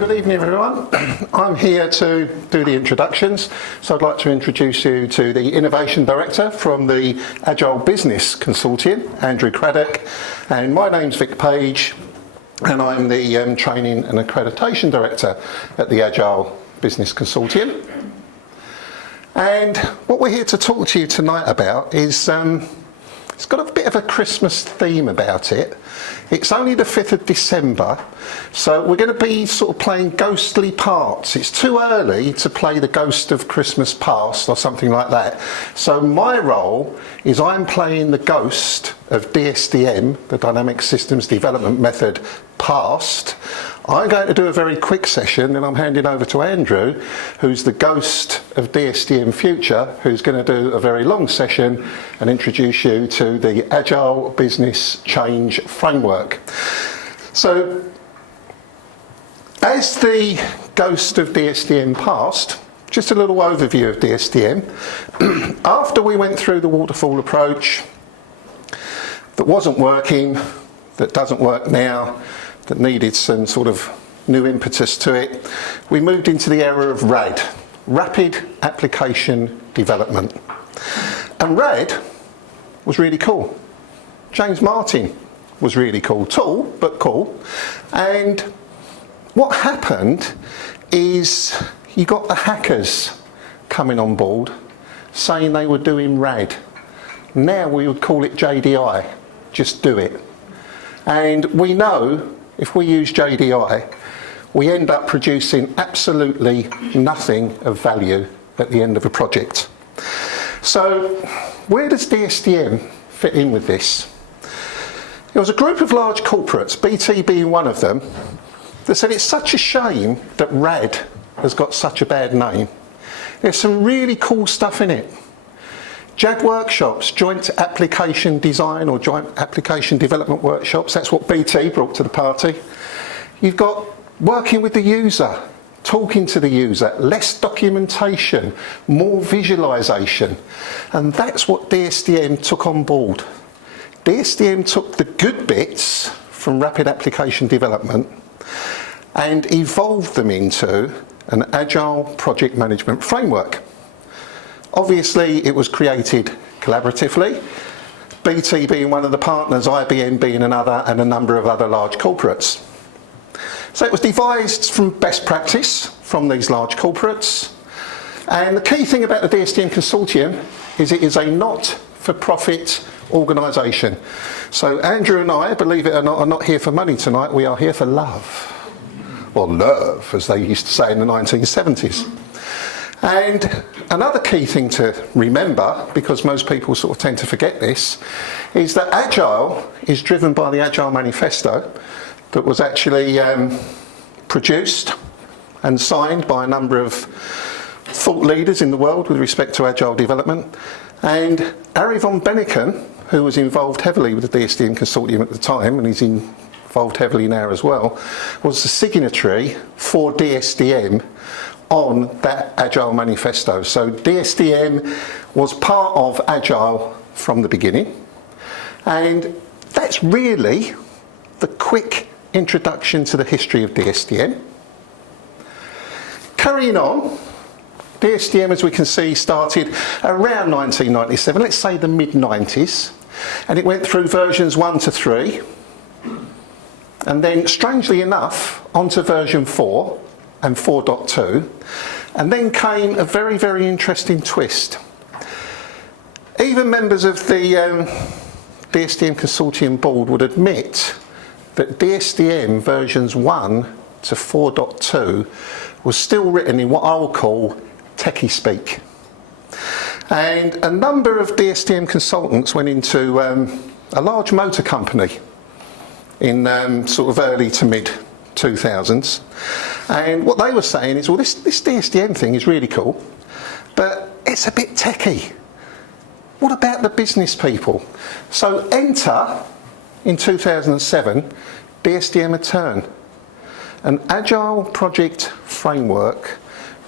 Good evening everyone. I'm here to do the introductions, so I'd like to introduce you to the Innovation Director from the Agile Business Consortium, Andrew Craddock, and my name's Vic Page and I'm the Training and Accreditation Director at the Agile Business Consortium. And what we're here to talk to you tonight about is it's got a bit of a Christmas theme about it. It's only the 5th of December, so we're going to be sort of playing ghostly parts. It's too early to play the Ghost of Christmas Past or something like that. So my role is I'm playing the ghost of DSDM, the Dynamic Systems Development Method Past. I'm going to do a very quick session, and I'm handing over to Andrew, who's the ghost of DSDM Future, who's going to do a very long session and introduce you to the Agile Business Change Framework. So, as the ghost of DSDM Past, just a little overview of DSDM. After we went through the waterfall approach that wasn't working, that doesn't work now, that needed some sort of new impetus to it, we moved into the era of RAD, Rapid Application Development. And RAD was really cool. James Martin was really cool. Tall, but cool. And what happened is you got the hackers coming on board saying they were doing RAD. Now we would call it JDI, just do it. And we know if we use JDI, we end up producing absolutely nothing of value at the end of a project. So where does DSDM fit in with this? There was a group of large corporates, BT being one of them, that said it's such a shame that RAD has got such a bad name. There's some really cool stuff in it. JAD workshops, joint application design or joint application development workshops, that's what BT brought to the party. You've got working with the user, talking to the user, less documentation, more visualization. And that's what DSDM took on board. DSDM took the good bits from rapid application development and evolved them into an Agile Project Management framework. Obviously, it was created collaboratively, BT being one of the partners, IBM being another, and a number of other large corporates. So it was devised from best practice from these large corporates. And the key thing about the DSDM Consortium is it is a not-for-profit organisation. So Andrew and I, believe it or not, are not here for money tonight, we are here for love. Or love, as they used to say in the 1970s. And another key thing to remember, because most people sort of tend to forget this, is that Agile is driven by the Agile Manifesto that was actually produced and signed by a number of thought leaders in the world with respect to Agile development. And Ari von Benneken, who was involved heavily with the DSDM Consortium at the time, and he's involved heavily now as well, was the signatory for DSDM on that Agile Manifesto. So DSDM was part of Agile from the beginning, and that's really the quick introduction to the history of DSDM. Carrying on, DSDM, as we can see, started around 1997, let's say the mid-90s, and it went through versions 1 to 3, and then, strangely enough, onto version 4, and 4.2, and then came a very, very interesting twist. Even members of the DSDM Consortium board would admit that DSDM versions 1 to 4.2 was still written in what I will call techie speak. And a number of DSDM consultants went into a large motor company in sort of early to mid 2000s. And what they were saying is, well, this DSDM thing is really cool, but it's a bit techie. What about the business people? So enter, in 2007, DSDM Return, an Agile Project Framework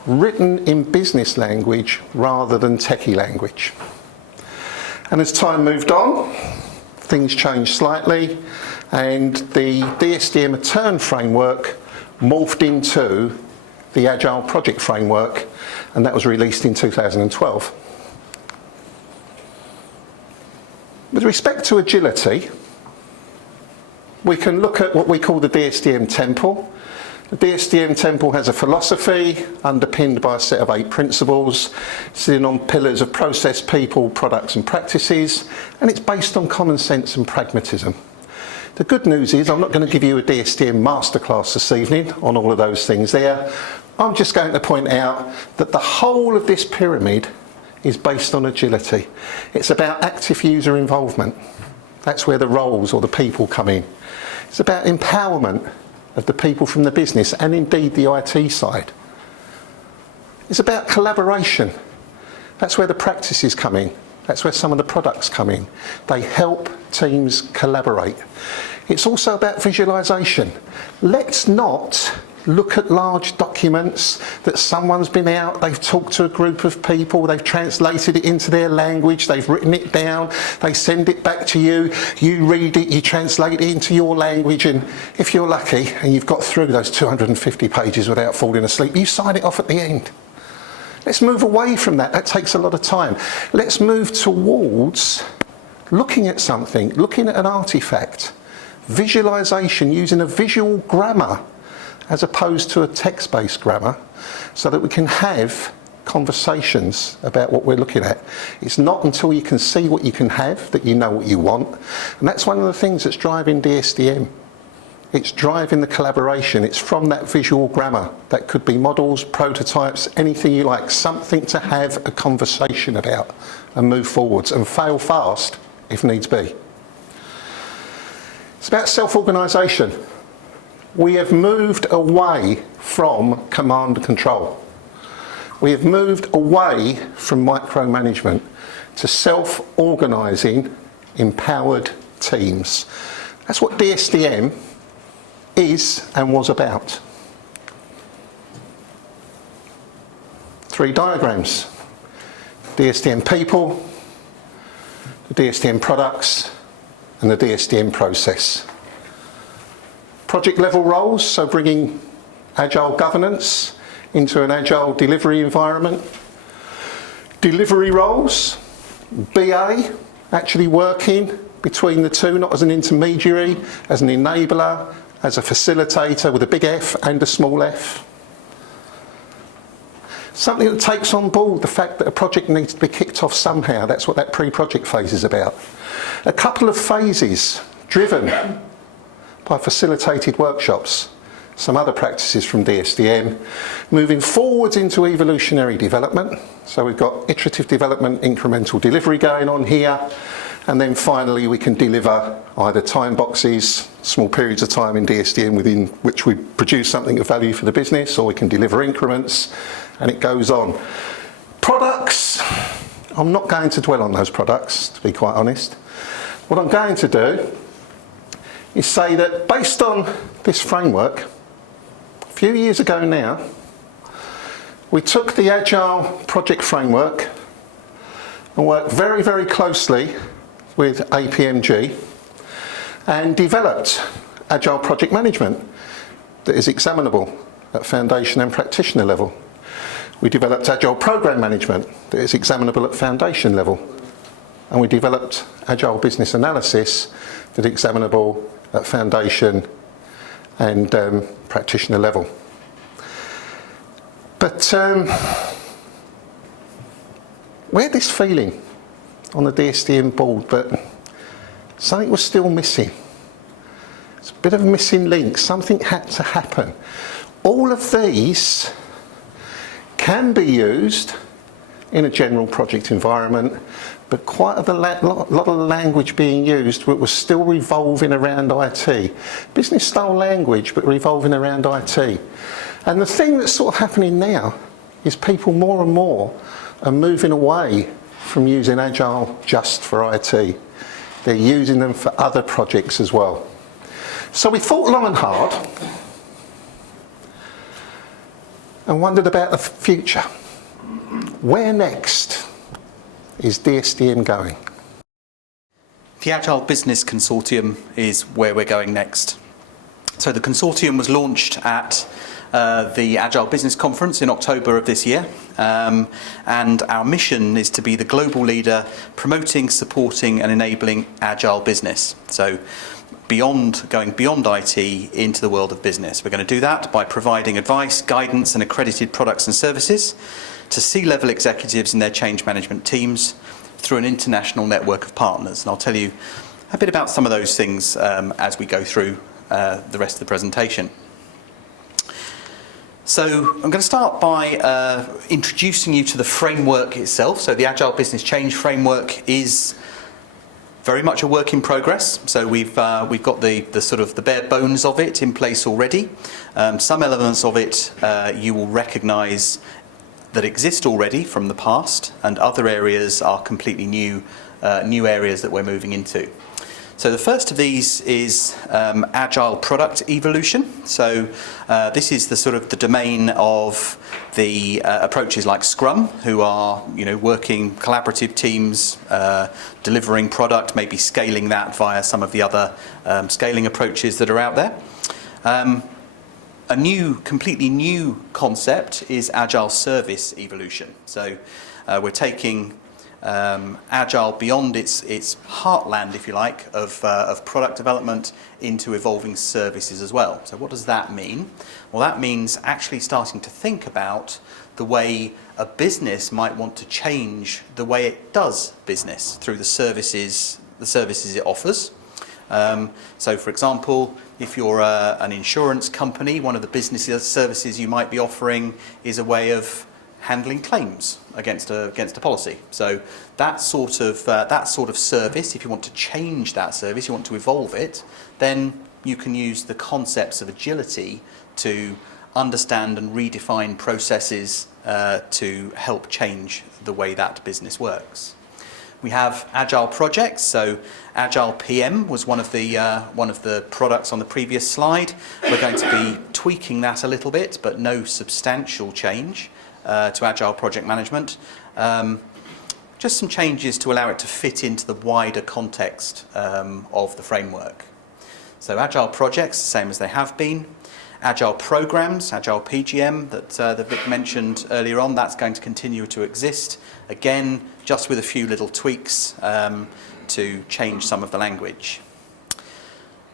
written in business language rather than techie language. And as time moved on, things changed slightly, and the DSDM Return framework morphed into the Agile Project Framework, and that was released in 2012. With respect to agility, we can look at what we call the DSDM Temple. The DSDM Temple has a philosophy underpinned by a set of 8 principles, sitting on pillars of process, people, products and practices, and it's based on common sense and pragmatism. The good news is I'm not going to give you a DSDM masterclass this evening on all of those things there. I'm just going to point out that the whole of this pyramid is based on agility. It's about active user involvement. That's where the roles or the people come in. It's about empowerment of the people from the business and indeed the IT side. It's about collaboration. That's where the practices come in. That's where some of the products come in. They help teams collaborate. It's also about visualisation. Let's not look at large documents that someone's been out, they've talked to a group of people, they've translated it into their language, they've written it down, they send it back to you, you read it, you translate it into your language, and if you're lucky and you've got through those 250 pages without falling asleep, you sign it off at the end. Let's move away from that. That takes a lot of time. Let's move towards looking at something, looking at an artifact, visualisation using a visual grammar as opposed to a text-based grammar, so that we can have conversations about what we're looking at. It's not until you can see what you can have that you know what you want, and that's one of the things that's driving DSDM. It's driving the collaboration. It's from that visual grammar. That could be models, prototypes, anything you like, something to have a conversation about and move forwards and fail fast if needs be. It's about self-organisation. We have moved away from command and control. We have moved away from micromanagement to self-organising, empowered teams. That's what DSDM is and was about. 3 diagrams. DSDM people, the DSDM products, and the DSDM process. Project level roles, so bringing agile governance into an agile delivery environment. Delivery roles, BA, actually working between the two, not as an intermediary, as an enabler, as a facilitator with a big F and a small f. Something that takes on board the fact that a project needs to be kicked off somehow. That's what that pre-project phase is about. A couple of phases driven by facilitated workshops, some other practices from DSDM, moving forwards into evolutionary development. So we've got iterative development, incremental delivery going on here, and then finally we can deliver either time boxes, small periods of time in DSDM within which we produce something of value for the business, or we can deliver increments, and it goes on. Products, I'm not going to dwell on those products, to be quite honest. What I'm going to do is say that based on this framework, a few years ago now, we took the Agile Project Framework and worked very, very closely with APMG and developed Agile Project Management that is examinable at foundation and practitioner level. We developed Agile Programme Management that is examinable at foundation level. And we developed Agile Business Analysis that is examinable at foundation and practitioner level. But we had this feeling on the DSDM board that something was still missing. It's a bit of a missing link. Something had to happen. All of these can be used in a general project environment, but quite a lot of the language being used was still revolving around IT. Business style language, but revolving around IT. And the thing that's sort of happening now is people more and more are moving away from using Agile just for IT. They're using them for other projects as well. So we thought long and hard and wondered about the future. Where next is DSDM going? The Agile Business Consortium is where we're going next. So the consortium was launched at the Agile Business Conference in October of this year, and our mission is to be the global leader promoting, supporting and enabling Agile business. So going beyond IT into the world of business. We're going to do that by providing advice, guidance and accredited products and services to C-level executives and their change management teams through an international network of partners. And I'll tell you a bit about some of those things as we go through the rest of the presentation. So I'm going to start by introducing you to the framework itself. So the Agile Business Change Framework is very much a work in progress. So we've got the sort of the bare bones of it in place already. Some elements of it you will recognise that exist already from the past, and other areas are completely new areas that we're moving into. So the first of these is Agile Product Evolution. So this is the sort of the domain of the approaches like Scrum, who are working collaborative teams, delivering product, maybe scaling that via some of the other scaling approaches that are out there. A completely new concept is Agile Service Evolution. So we're taking Agile beyond its heartland, if you like, of product development into evolving services as well. So what does that mean? Well, that means actually starting to think about the way a business might want to change the way it does business through the services it offers. So for example, if you're an insurance company, one of the business services you might be offering is a way of handling claims against a policy. So that sort of service, if you want to change that service, you want to evolve it, then you can use the concepts of agility to understand and redefine processes to help change the way that business works. We have Agile projects, so AgilePM was one of the products on the previous slide. We're going to be tweaking that a little bit, but no substantial change to Agile Project Management. Just some changes to allow it to fit into the wider context of the framework. So Agile projects, the same as they have been. Agile programs, Agile PgM that Vic mentioned earlier on, that's going to continue to exist. Again, just with a few little tweaks to change some of the language.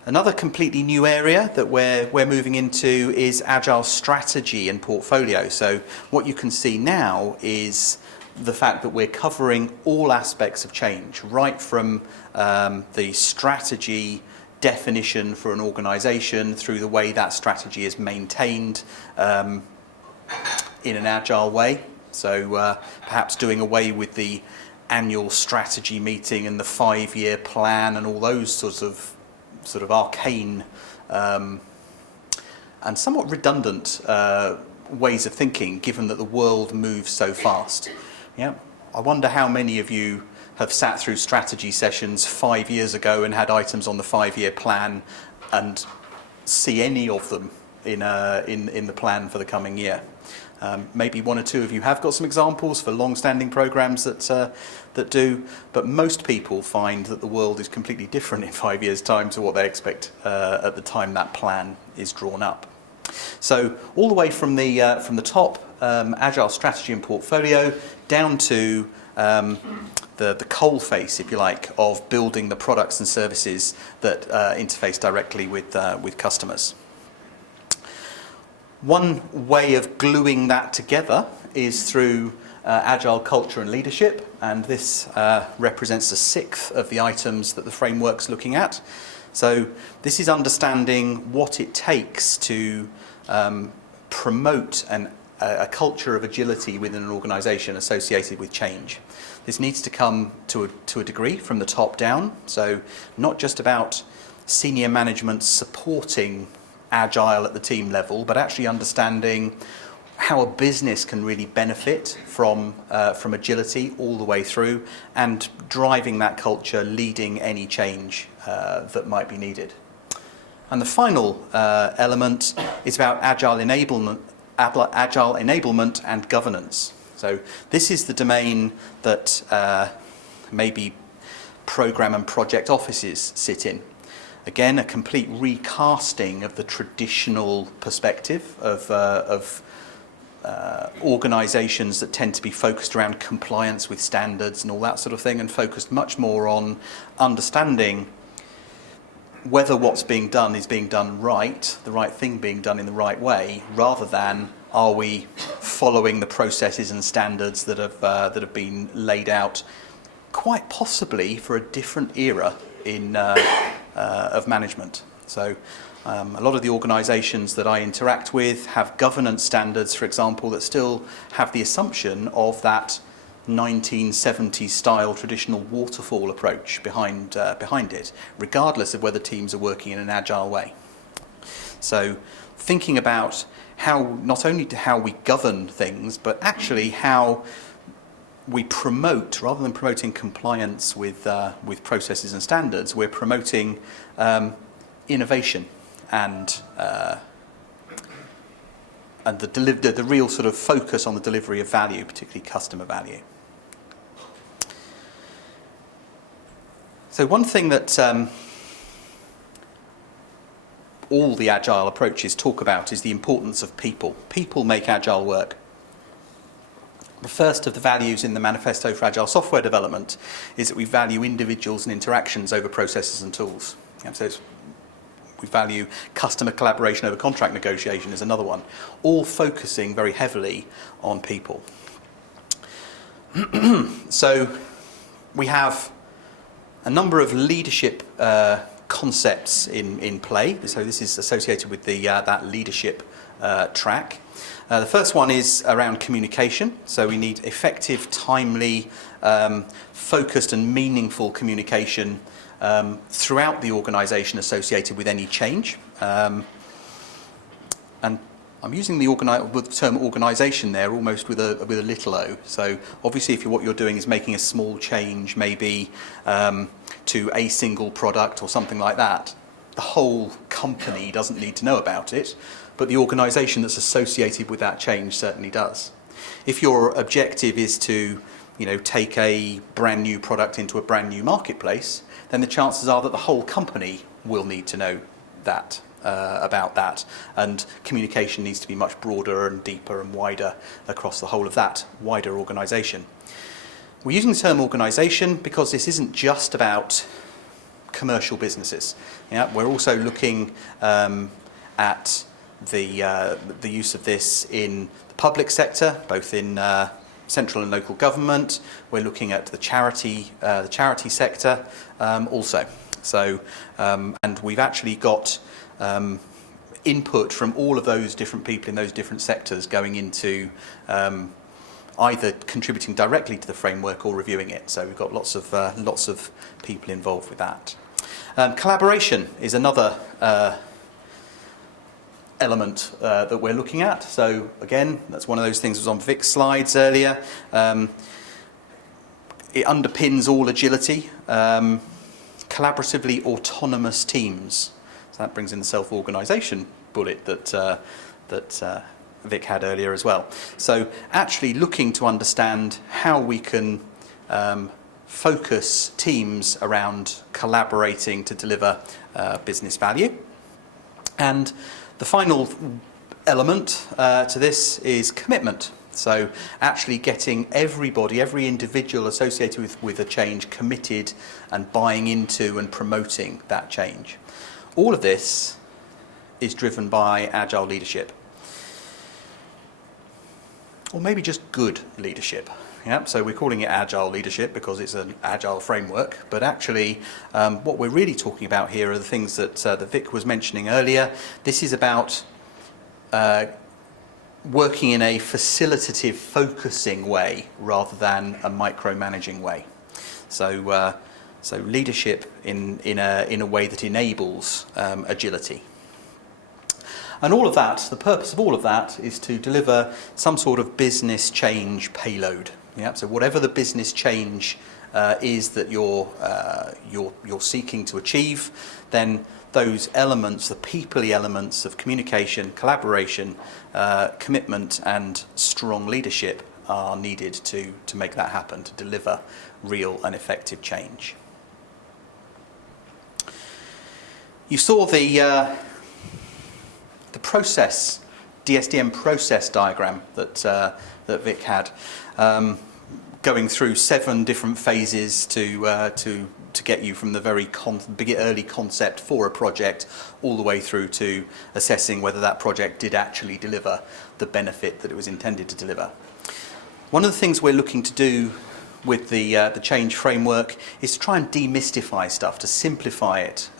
Another completely new area that we're moving into is Agile strategy and portfolio. So what you can see now is the fact that we're covering all aspects of change, right from the strategy definition for an organisation through the way that strategy is maintained in an agile way. So perhaps doing away with the annual strategy meeting and the 5-year plan and all those sorts of arcane and somewhat redundant ways of thinking, given that the world moves so fast. Yeah, I wonder how many of you have sat through strategy sessions 5 years ago and had items on the 5-year plan and see any of them in the plan for the coming year. Maybe one or two of you have got some examples for long-standing programs that do, but most people find that the world is completely different in 5 years' time to what they expect at the time that plan is drawn up. So all the way from the top, Agile strategy and portfolio, down to the coal face, if you like, of building the products and services that interface directly with customers. One way of gluing that together is through Agile culture and leadership, and this represents a sixth of the items that the framework's looking at. So this is understanding what it takes to promote an a culture of agility within an organisation associated with change. This needs to come to a degree from the top down, so not just about senior management supporting Agile at the team level, but actually understanding how a business can really benefit from agility all the way through, and driving that culture, leading any change that might be needed. And the final element is about agile enablement and governance. So this is the domain that maybe program and project offices sit in. Again, a complete recasting of the traditional perspective of organisations that tend to be focused around compliance with standards and all that sort of thing, and focused much more on understanding whether what's being done is being done right, the right thing being done in the right way, rather than are we following the processes and standards that have been laid out, quite possibly for a different era of management. So a lot of the organisations that I interact with have governance standards, for example, that still have the assumption of that 1970s style traditional waterfall approach behind it, regardless of whether teams are working in an agile way. So thinking about how, not only how we govern things, but actually how we promote, rather than promoting compliance with processes and standards, we're promoting innovation and the real sort of focus on the delivery of value, particularly customer value. So one thing that all the Agile approaches talk about is the importance of people. People make Agile work. The first of the values in the Manifesto for Agile Software Development is that we value individuals and interactions over processes and tools. And so we value customer collaboration over contract negotiation is another one, all focusing very heavily on people. So we have a number of leadership concepts in play. So this is associated with that leadership track. The first one is around communication. So we need effective, timely, focused and meaningful communication throughout the organisation associated with any change. And I'm using the term organisation there almost with a little o. So obviously if what you're doing is making a small change, maybe to a single product or something like that, the whole company doesn't need to know about it, but the organisation that's associated with that change certainly does. If your objective is to, take a brand new product into a brand new marketplace, then the chances are that the whole company will need to know that, about that, and communication needs to be much broader and deeper and wider across the whole of that wider organisation. We're using the term organisation because this isn't just about commercial businesses. Yeah, we're also looking at the use of this in the public sector, both in central and local government. We're looking at the charity sector also. So, and we've actually got input from all of those different people in those different sectors going into either contributing directly to the framework or reviewing it. So we've got lots of people involved with that. Collaboration is another element that we're looking at. So again, that's one of those things that was on Vic's slides earlier. It underpins all agility. Collaboratively autonomous teams. So that brings in the self-organisation bullet that Vic had earlier as well. So actually looking to understand how we can focus teams around collaborating to deliver business value. And the final element to this is commitment. So actually getting everybody, every individual associated with a change committed and buying into and promoting that change. All of this is driven by Agile leadership. Or maybe just good leadership. Yeah, so we're calling it Agile leadership because it's an Agile framework, but actually what we're really talking about here are the things that Vic was mentioning earlier. This is about working in a facilitative, focusing way rather than a micromanaging way. So, so leadership in a way that enables agility. And all of that, the purpose of all of that is to deliver some sort of business change payload. Yeah? So whatever the business change is that you're seeking to achieve, then those elements, the people-y elements of communication, collaboration, commitment and strong leadership are needed to make that happen, to deliver real and effective change. You saw the process, DSDM process diagram that Vic had, going through 7 different phases to get you from the very early concept for a project all the way through to assessing whether that project did actually deliver the benefit that it was intended to deliver. One of the things we're looking to do with the change framework is to try and demystify stuff, to simplify it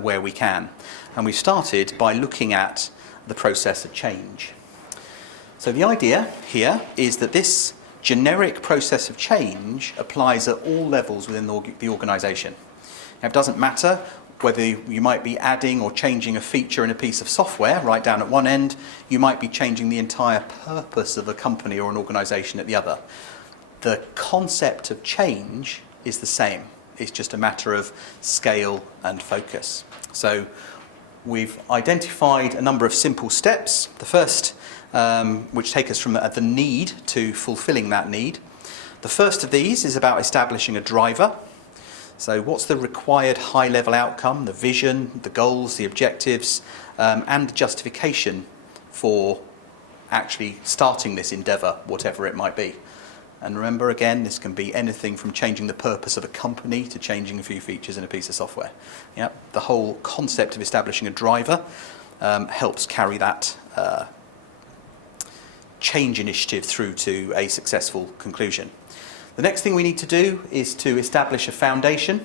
where we can. And we started by looking at the process of change. So the idea here is that this generic process of change applies at all levels within the organisation. It doesn't matter whether you might be adding or changing a feature in a piece of software right down at one end, you might be changing the entire purpose of a company or an organisation at the other. The concept of change is the same. It's just a matter of scale and focus. So we've identified a number of simple steps. The first, which take us from the need to fulfilling that need. The first of these is about establishing a driver. So what's the required high-level outcome, the vision, the goals, the objectives, and the justification for actually starting this endeavour, whatever it might be. And remember, again, this can be anything from changing the purpose of a company to changing a few features in a piece of software. Yep. The whole concept of establishing a driver helps carry that change initiative through to a successful conclusion. The next thing we need to do is to establish a foundation.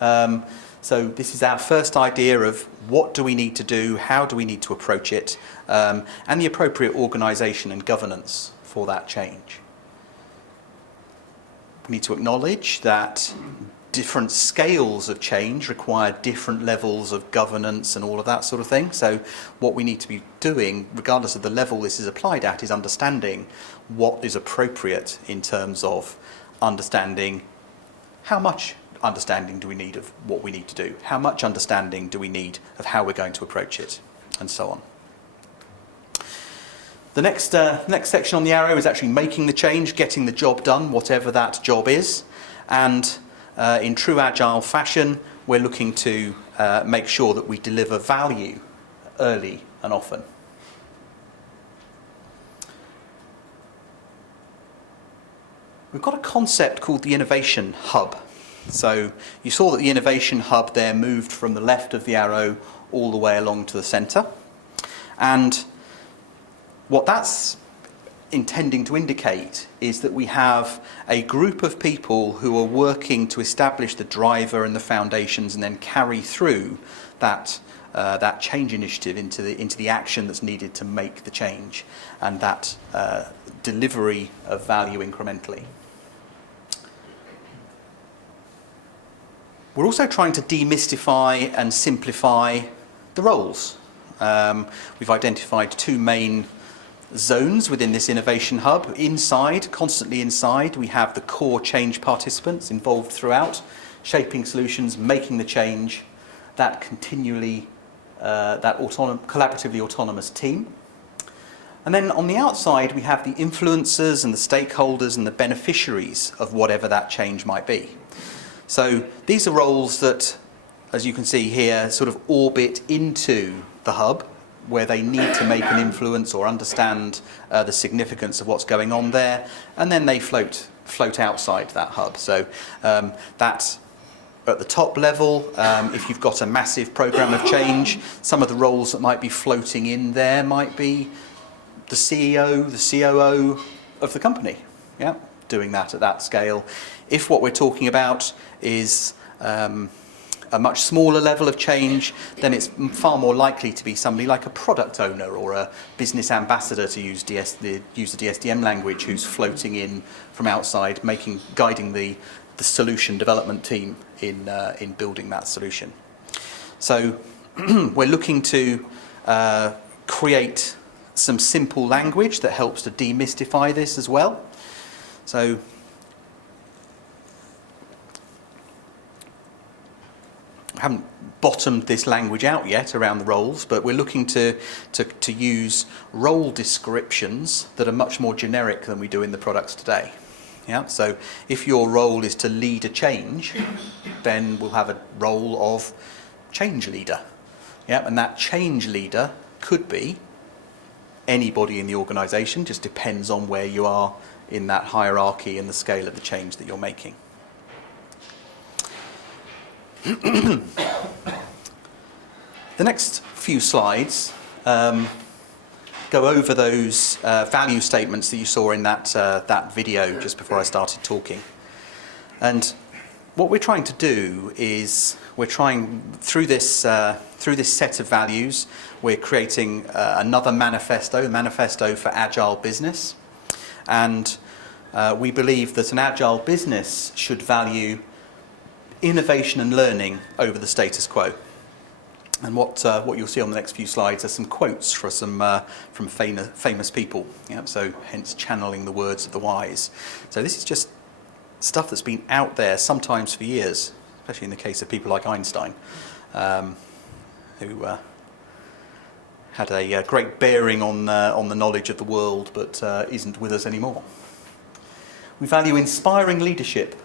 So this is our first idea of what do we need to do, how do we need to approach it, and the appropriate organisation and governance for that change. We need to acknowledge that different scales of change require different levels of governance and all of that sort of thing. So what we need to be doing, regardless of the level this is applied at, is understanding what is appropriate in terms of understanding how much understanding do we need of what we need to do, how much understanding do we need of how we're going to approach it, and so on. The next section on the arrow is actually making the change, getting the job done, whatever that job is. And in true Agile fashion, we're looking to make sure that we deliver value early and often. We've got a concept called the Innovation Hub. So you saw that the Innovation Hub there moved from the left of the arrow all the way along to the centre. And what that's intending to indicate is that we have a group of people who are working to establish the driver and the foundations and then carry through that change initiative into the action that's needed to make the change and that delivery of value incrementally. We're also trying to demystify and simplify the roles. We've identified 2 main zones within this innovation hub. Inside, constantly inside, we have the core change participants involved throughout, shaping solutions, making the change, that continually, collaboratively autonomous team. And then on the outside, we have the influencers and the stakeholders and the beneficiaries of whatever that change might be. So these are roles that, as you can see here, sort of orbit into the hub, where they need to make an influence or understand the significance of what's going on there, and then they float outside that hub. So that's at the top level. If you've got a massive program of change, some of the roles that might be floating in there might be the CEO, the COO of the company, yeah, doing that at that scale. If what we're talking about is a much smaller level of change, then it's far more likely to be somebody like a product owner or a business ambassador, to use the DSDM language, who's floating in from outside, guiding the solution development team in building that solution. So we're looking to create some simple language that helps to demystify this as well. So I haven't bottomed this language out yet around the roles, but we're looking to use role descriptions that are much more generic than we do in the products today. Yeah? So if your role is to lead a change, then we'll have a role of change leader. Yeah? And that change leader could be anybody in the organisation, just depends on where you are in that hierarchy and the scale of the change that you're making. The next few slides go over those value statements that you saw in that video just before I started talking. And what we're trying to do is through this set of values, we're creating another manifesto for Agile Business. And we believe that an Agile business should value innovation and learning over the status quo. And what you'll see on the next few slides are some quotes from famous people. Yeah? So hence channeling the words of the wise. So this is just stuff that's been out there sometimes for years, especially in the case of people like Einstein, who had a great bearing on the knowledge of the world, but isn't with us anymore. We value inspiring leadership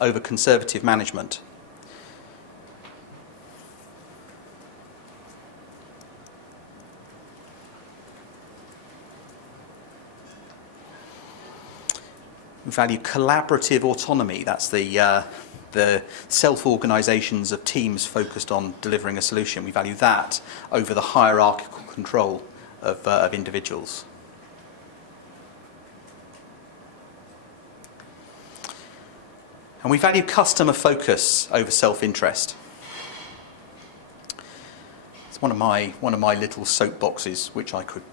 over conservative management. We value collaborative autonomy. That's the self-organisations of teams focused on delivering a solution. We value that over the hierarchical control of individuals. And we value customer focus over self-interest. It's one of my little soapboxes, which I could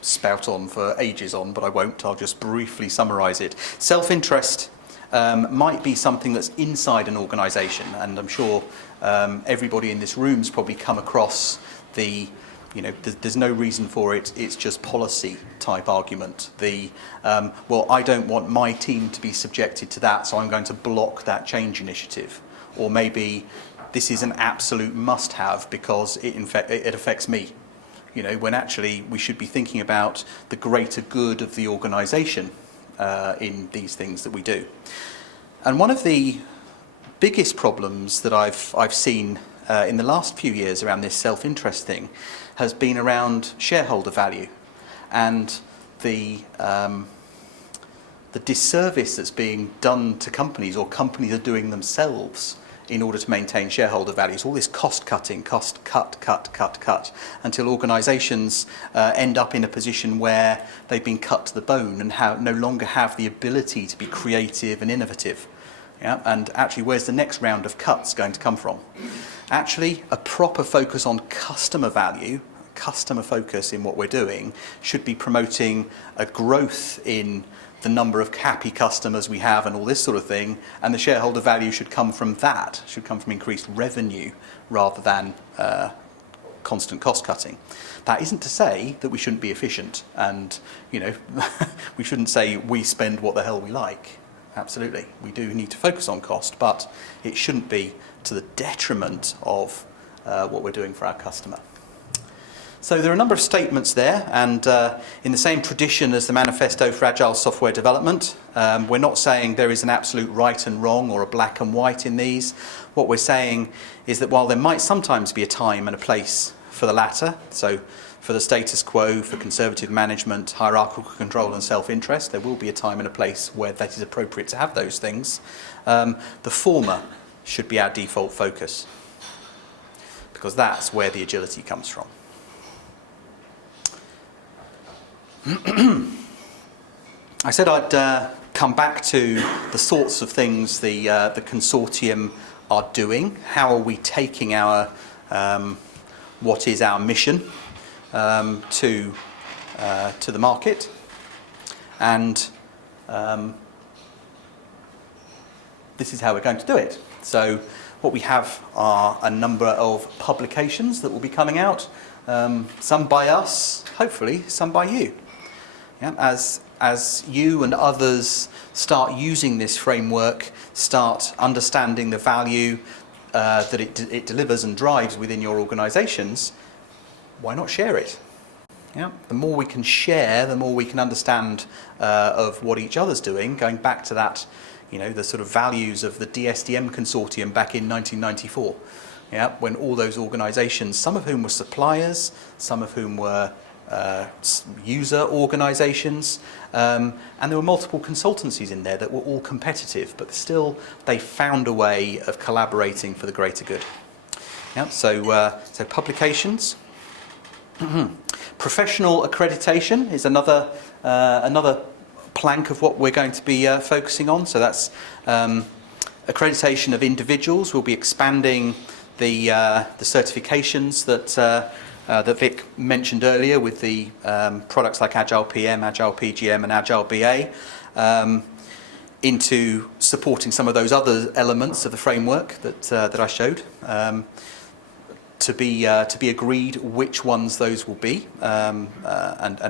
spout on for ages on, but I won't. I'll just briefly summarise it. Self-interest might be something that's inside an organisation, and I'm sure everybody in this room's probably come across there's no reason for it, it's just policy type argument. Well, I don't want my team to be subjected to that, so I'm going to block that change initiative. Or maybe this is an absolute must-have because it affects me. When actually we should be thinking about the greater good of the organisation in these things that we do. And one of the biggest problems that I've seen in the last few years around this self-interest thing has been around shareholder value and the disservice that's being done to companies, or companies are doing themselves, in order to maintain shareholder values. All this cost cutting, cost cut, until organisations end up in a position where they've been cut to the bone and no longer have the ability to be creative and innovative. Yeah? And actually, where's the next round of cuts going to come from? Actually, a proper focus on customer value, customer focus in what we're doing, should be promoting a growth in the number of happy customers we have and all this sort of thing, and the shareholder value should come from that, should come from increased revenue rather than constant cost cutting. That isn't to say that we shouldn't be efficient and we shouldn't say we spend what the hell we like. Absolutely, we do need to focus on cost, but it shouldn't be to the detriment of what we're doing for our customer. So there are a number of statements there, and in the same tradition as the Manifesto for Agile Software Development, we're not saying there is an absolute right and wrong or a black and white in these. What we're saying is that while there might sometimes be a time and a place for the latter, so for the status quo, for conservative management, hierarchical control and self-interest, there will be a time and a place where that is appropriate to have those things. The former should be our default focus, because that's where the agility comes from. I said I'd come back to the sorts of things the consortium are doing, how are we taking our what is our mission to the market, and this is how we're going to do it. So what we have are a number of publications that will be coming out, some by us, hopefully some by you. Yeah, as you and others start using this framework, start understanding the value that it delivers and drives within your organisations, why not share it? Yeah, the more we can share, the more we can understand of what each other's doing. Going back to that, the sort of values of the DSDM Consortium back in 1994. Yeah, when all those organisations, some of whom were suppliers, some of whom were user organisations, and there were multiple consultancies in there that were all competitive, but still they found a way of collaborating for the greater good. Yeah, so publications. Professional accreditation is another plank of what we're going to be focusing on. So that's accreditation of individuals. We'll be expanding the certifications that Vic mentioned earlier with the products like AgilePM, Agile PgM and AgileBA into supporting some of those other elements of the framework that I showed. To be agreed which ones those will be and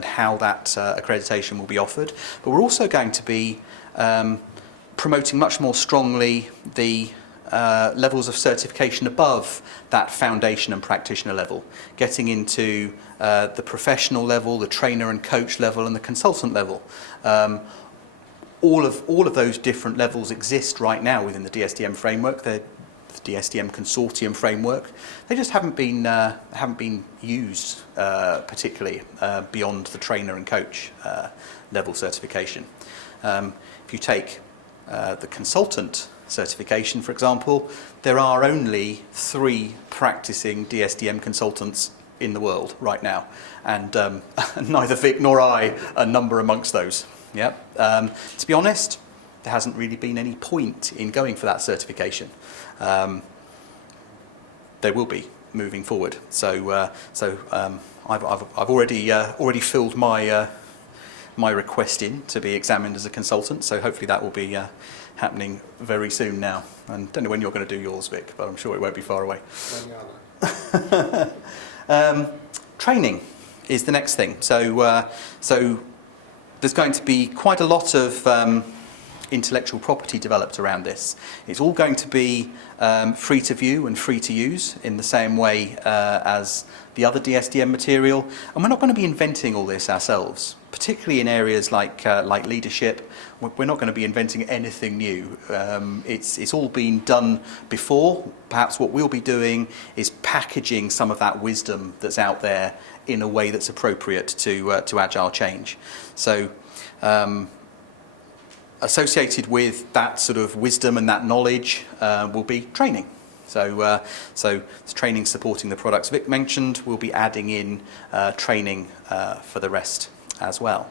how that accreditation will be offered. But we're also going to be promoting much more strongly the levels of certification above that foundation and practitioner level, getting into the professional level, the trainer and coach level, and the consultant level. All of those different levels exist right now within the DSDM framework. The DSDM Consortium framework. They just haven't been used particularly beyond the trainer and coach level certification. If you take the consultant certification, for example, there are only 3 practicing DSDM consultants in the world right now, and neither Vic nor I are number amongst those. Yeah. To be honest, there hasn't really been any point in going for that certification. There will be moving forward. So I've already filled my my request in to be examined as a consultant. So hopefully that will be happening very soon now. And don't know when you're going to do yours, Vic, but I'm sure it won't be far away. Training is the next thing. So there's going to be quite a lot of intellectual property developed around this. It's all going to be free to view and free to use in the same way as the other DSDM material, and we're not going to be inventing all this ourselves, particularly in areas like leadership. We're not going to be inventing anything new. It's all been done before. Perhaps what we'll be doing is packaging some of that wisdom that's out there in a way that's appropriate to agile change. So associated with that sort of wisdom and that knowledge will be training. So it's training supporting the products Vic mentioned. We'll be adding in training for the rest as well.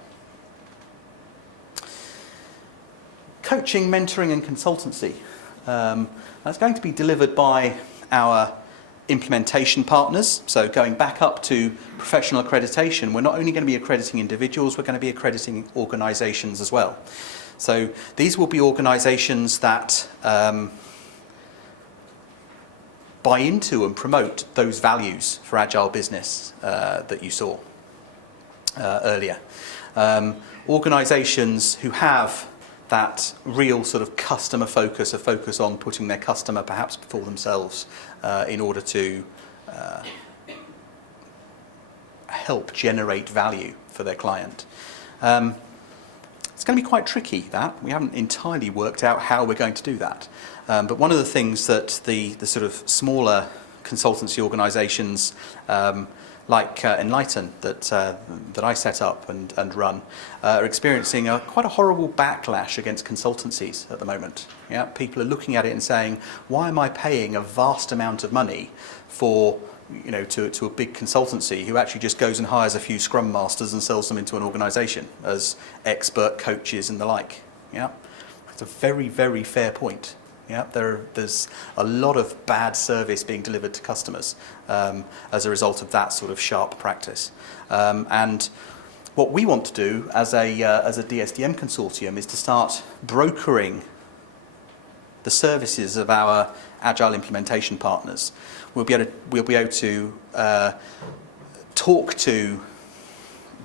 Coaching, mentoring and consultancy. That's going to be delivered by our implementation partners. So going back up to professional accreditation, we're not only going to be accrediting individuals, we're going to be accrediting organisations as well. So these will be organisations that buy into and promote those values for agile business that you saw earlier. Organisations who have that real sort of customer focus, a focus on putting their customer perhaps before themselves in order to help generate value for their client. It's going to be quite tricky, that. We haven't entirely worked out how we're going to do that. But one of the things that the sort of smaller consultancy organisations like Enlighten that I set up and run are experiencing quite a horrible backlash against consultancies at the moment. Yeah, people are looking at it and saying, why am I paying a vast amount of money for to a big consultancy who actually just goes and hires a few scrum masters and sells them into an organisation as expert coaches and the like? Yeah, it's a very, very fair point. Yeah, there's a lot of bad service being delivered to customers as a result of that sort of sharp practice. And what we want to do as a DSDM consortium is to start brokering the services of our Agile implementation partners. We'll be able to talk to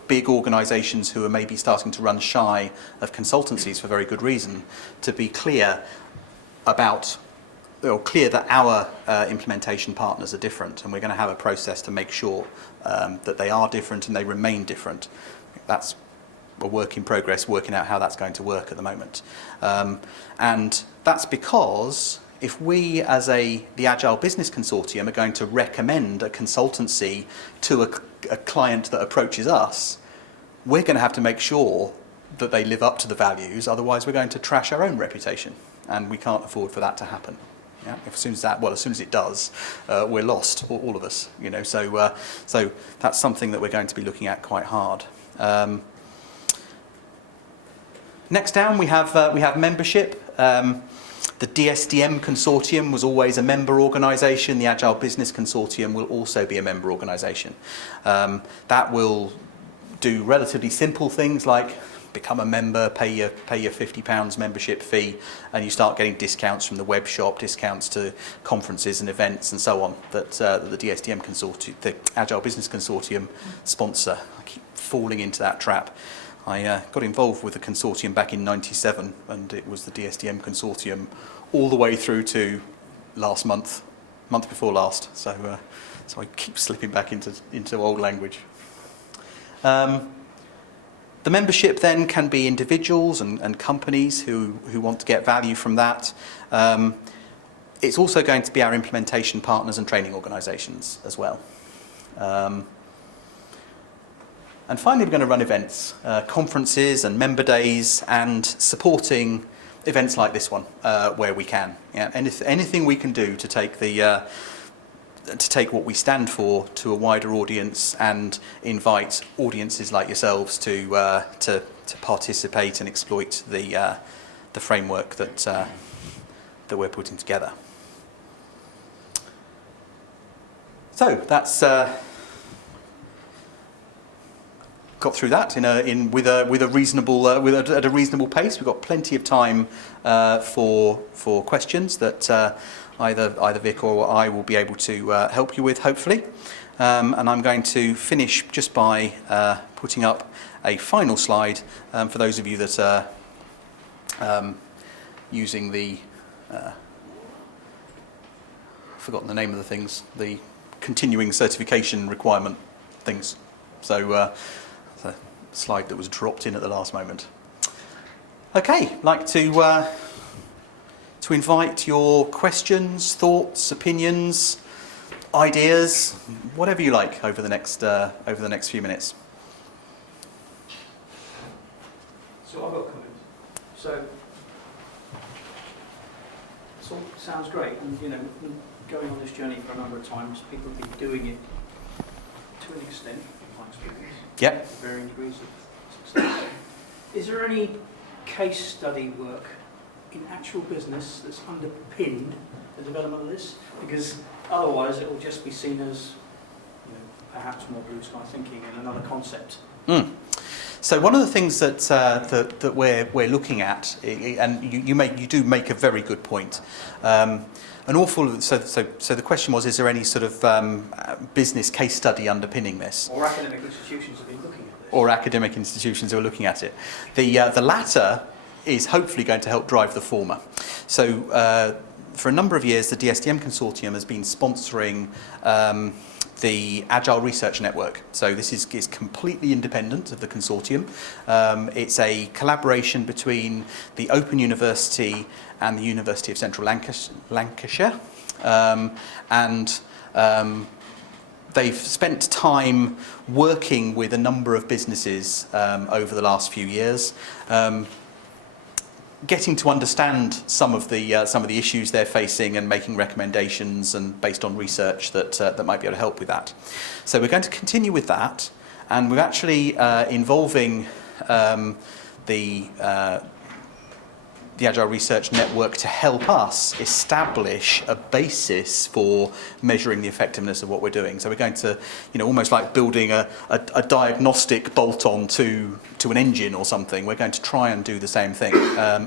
big organisations who are maybe starting to run shy of consultancies for very good reason, to be clear about, or clear that our implementation partners are different, and we're going to have a process to make sure that they are different and they remain different. That's a work in progress, working out how that's going to work at the moment. And that's because if we, as the Agile Business Consortium, are going to recommend a consultancy to a client that approaches us, we're going to have to make sure that they live up to the values, otherwise we're going to trash our own reputation, and we can't afford for that to happen. Yeah? As soon as it does, we're lost, all of us. You know, so that's something that we're going to be looking at quite hard. Next down, we have membership. The DSDM Consortium was always a member organisation. The Agile Business Consortium will also be a member organisation. That will do relatively simple things like become a member, pay your £50 membership fee, and you start getting discounts from the web shop, discounts to conferences and events and so on that the DSDM Consortium, the Agile Business Consortium sponsor. I keep falling into that trap. I got involved with the consortium back in '97, and it was the DSDM Consortium all the way through to last month before last. So I keep slipping back into old language. The membership then can be individuals and companies who want to get value from that. It's also going to be our implementation partners and training organisations as well. And finally, we're going to run events, conferences and member days, and supporting events like this one where we can. Yeah, anything we can do to take what we stand for to a wider audience and invite audiences like yourselves to participate and exploit the framework that we're putting together. So that's. Got through that with a reasonable at a reasonable pace. We've got plenty of time for questions that either Vic or I will be able to help you with, hopefully. And I'm going to finish just by putting up a final slide for those of you that are using the I've forgotten the name of the things, the continuing certification requirement things. So. A slide that was dropped in at the last moment. Okay, I'd like to invite your questions, thoughts, opinions, ideas, whatever you like over the next few minutes. So I've got a comment. So it all sounds great, and you know, we've been going on this journey for a number of times. People have been doing it to an extent, in my experience. Yep. Varying degrees of success. Is there any case study work in actual business that's underpinned the development of this? Because otherwise it will just be seen as, you know, perhaps more blue sky thinking and another concept. Mm. So one of the things that we're looking at, and you do make a very good point. So the question was, is there any sort of business case study underpinning this? Or academic institutions have been looking at this. Or academic institutions who are looking at it. The latter is hopefully going to help drive the former. So for a number of years, the DSDM Consortium has been sponsoring the Agile Research Network. So this is completely independent of the consortium. It's a collaboration between the Open University and the University of Central Lancashire. And they've spent time working with a number of businesses over the last few years, getting to understand some of the issues they're facing and making recommendations and based on research that might be able to help with that. So we're going to continue with that, and we're actually involving the the Agile Research Network to help us establish a basis for measuring the effectiveness of what we're doing. So we're going to, almost like building a diagnostic bolt-on to an engine or something, we're going to try and do the same thing.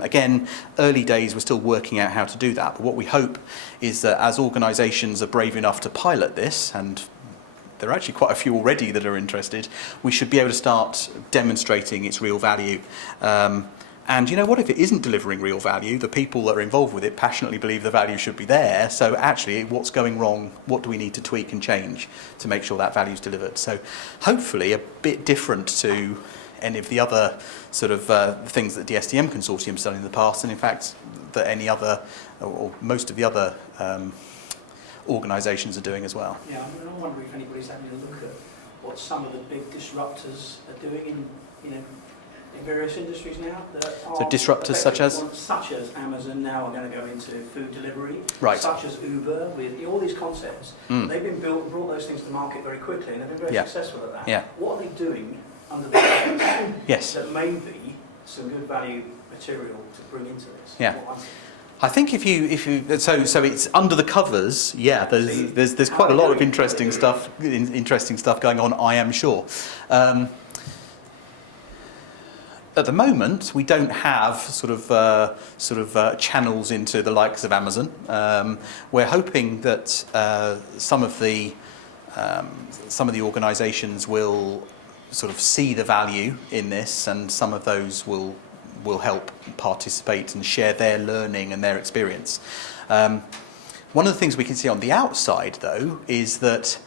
Again, early days, we're still working out how to do that. But what we hope is that as organisations are brave enough to pilot this, and there are actually quite a few already that are interested, we should be able to start demonstrating its real value. And you know what, if it isn't delivering real value, the people that are involved with it passionately believe the value should be there. So actually, what's going wrong? What do we need to tweak and change to make sure that value is delivered? So hopefully a bit different to any of the other sort of things that DSDM Consortium has done in the past, and in fact, that any other, or most of the other organisations are doing as well. Yeah, I wonder if anybody's having a look at what some of the big disruptors are doing in various industries now. So disruptors such as? Such as Amazon now are going to go into food delivery. Right. Such as Uber, with all these concepts. They've been brought those things to market very quickly, and they've been very successful at that. Yeah. What are they doing under the covers Yes. that may be some good value material to bring into this? Yeah. I think if you so it's under the covers. Yeah, there's quite a lot of interesting stuff going on. I am sure. At the moment, we don't have sort of channels into the likes of Amazon. We're hoping that some of the organisations will sort of see the value in this, and some of those will help participate and share their learning and their experience. One of the things we can see on the outside, though, is that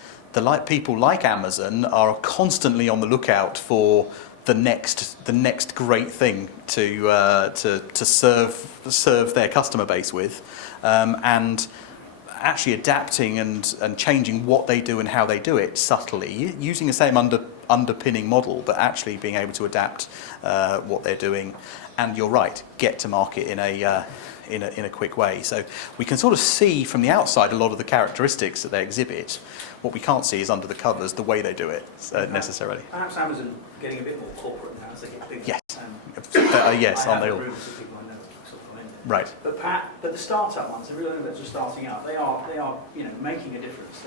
people like Amazon are constantly on the lookout for the next great thing to serve their customer base with, and actually adapting and changing what they do and how they do it subtly, using the same underpinning model, but actually being able to adapt what they're doing. And you're right, get to market in a quick way. So we can sort of see from the outside a lot of the characteristics that they exhibit. What we can't see is under the covers the way they do it necessarily. Perhaps Amazon getting a bit more corporate now as they get bigger. Yes. Yes, aren't they all? People I know sort of comment. Right. But the startup ones, the real innovators are starting out. They are making a difference.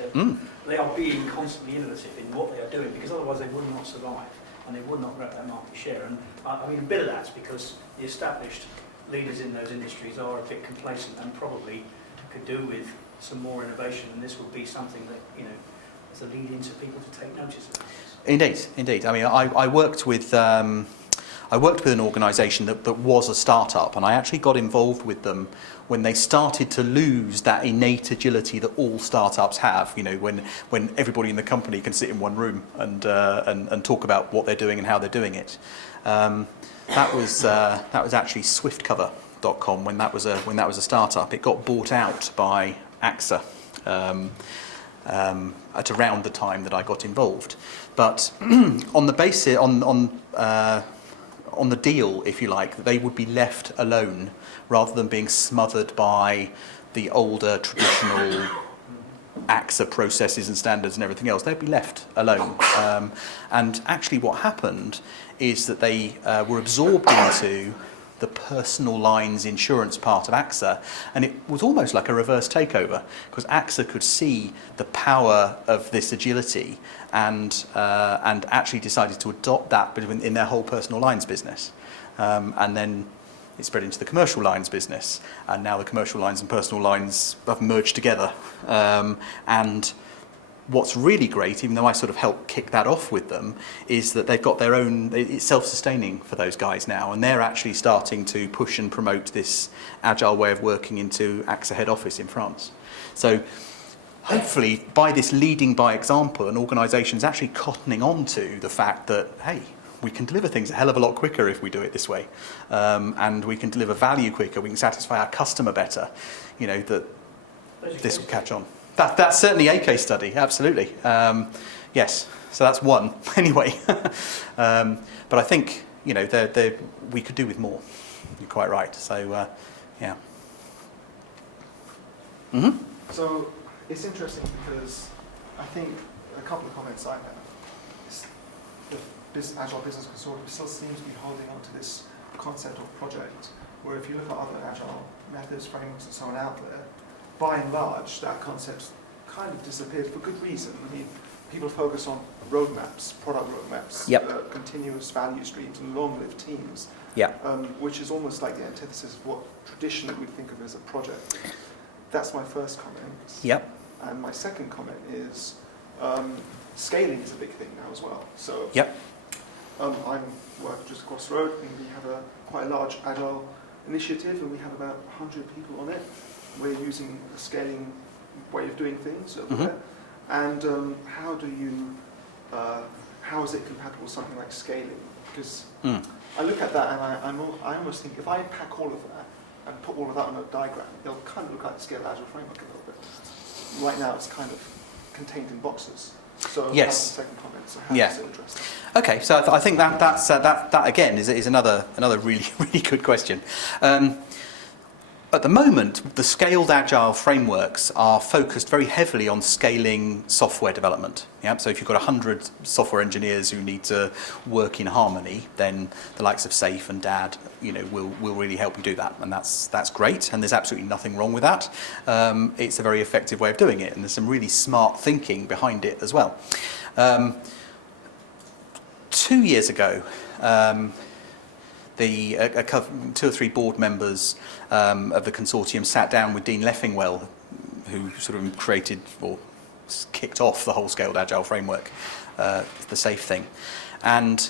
They are being constantly innovative in what they are doing, because otherwise they would not survive and they would not grab that market share. And I mean, a bit of that's because the established leaders in those industries are a bit complacent and probably could do with some more innovation, and this would be something that, as a lead into people to take notice of. Indeed. I mean, I worked with an organisation that was a startup, and I actually got involved with them when they started to lose that innate agility that all startups have. When everybody in the company can sit in one room and talk about what they're doing and how they're doing it. That was actually SwiftCover.com when that was a startup. It got bought out by AXA at around the time that I got involved. But on the basis on the deal, if you like, they would be left alone rather than being smothered by the older traditional AXA processes and standards and everything else. They'd be left alone. And actually what happened is that they were absorbed into the personal lines insurance part of AXA, and it was almost like a reverse takeover, because AXA could see the power of this agility and actually decided to adopt that in their whole personal lines business. And then it spread into the commercial lines business, and now the commercial lines and personal lines have merged together. And what's really great, even though I sort of helped kick that off with them, is that they've got their own, it's self-sustaining for those guys now, and they're actually starting to push and promote this agile way of working into AXA head office in France. So hopefully by this leading by example, an organisation's actually cottoning on to the fact that, hey, we can deliver things a hell of a lot quicker if we do it this way, and we can deliver value quicker, we can satisfy our customer better, that this will catch on. That's certainly a case study, absolutely. Yes, so that's one anyway. But I think we could do with more. You're quite right. So yeah. Mm-hmm. So it's interesting because I think a couple of comments I have. The Agile Business Consortium still seems to be holding on to this concept of project where if you look at other agile methods, frameworks and so on out there, by and large, that concept's kind of disappeared for good reason. I mean, people focus on roadmaps, product roadmaps, Yep. continuous value streams and long-lived teams, Yeah. which is almost like the antithesis of what traditionally we think of as a project. That's my first comment. Yep. And my second comment is scaling is a big thing now as well. So Yep. I'm working just across the road, and we have quite a large Agile initiative, and we have about 100 people on it. We're using a scaling way of doing things over there. And how is it compatible with something like scaling? Because I look at that and I almost think if I pack all of that and put all of that on a diagram, it'll kind of look like the scale Agile framework a little bit. Right now it's kind of contained in boxes. So Yes. that's the second comment. So how Yeah. does it address that? Okay, so I think that again is another really really good question. At the moment, the scaled agile frameworks are focused very heavily on scaling software development. Yeah? So if you've got 100 software engineers who need to work in harmony, then the likes of SAFe and DAD, will really help you do that, and that's great. And there's absolutely nothing wrong with that. It's a very effective way of doing it, and there's some really smart thinking behind it as well. 2 years ago. 2 or 3 board members of the consortium sat down with Dean Leffingwell, who sort of created or kicked off the whole scaled agile framework, the SAFe thing. And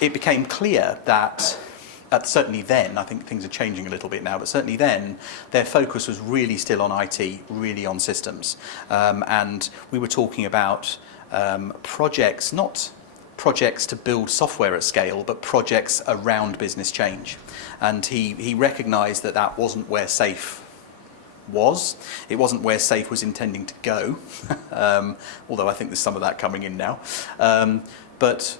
it became clear that, certainly then, I think things are changing a little bit now, but certainly then, their focus was really still on IT, really on systems. And we were talking about projects, not projects to build software at scale, but projects around business change. And he recognised that wasn't where SAFe was. It wasn't where SAFe was intending to go, although I think there's some of that coming in now. But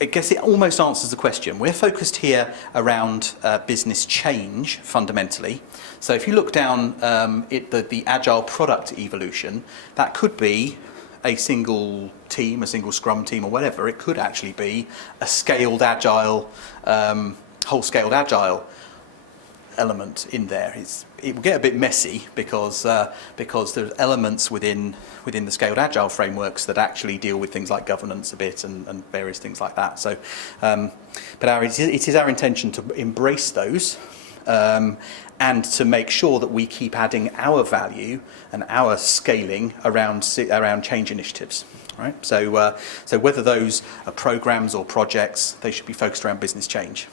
I guess it almost answers the question. We're focused here around business change, fundamentally. So if you look down the Agile product evolution, that could be a single team, a single Scrum team or whatever. It could actually be a scaled Agile, whole-scaled Agile element in there. It will get a bit messy because there's elements within the scaled Agile frameworks that actually deal with things like governance a bit and various things like that. So, but it is our intention to embrace those and to make sure that we keep adding our value and our scaling around change initiatives. Right? So whether those are programs or projects, they should be focused around business change.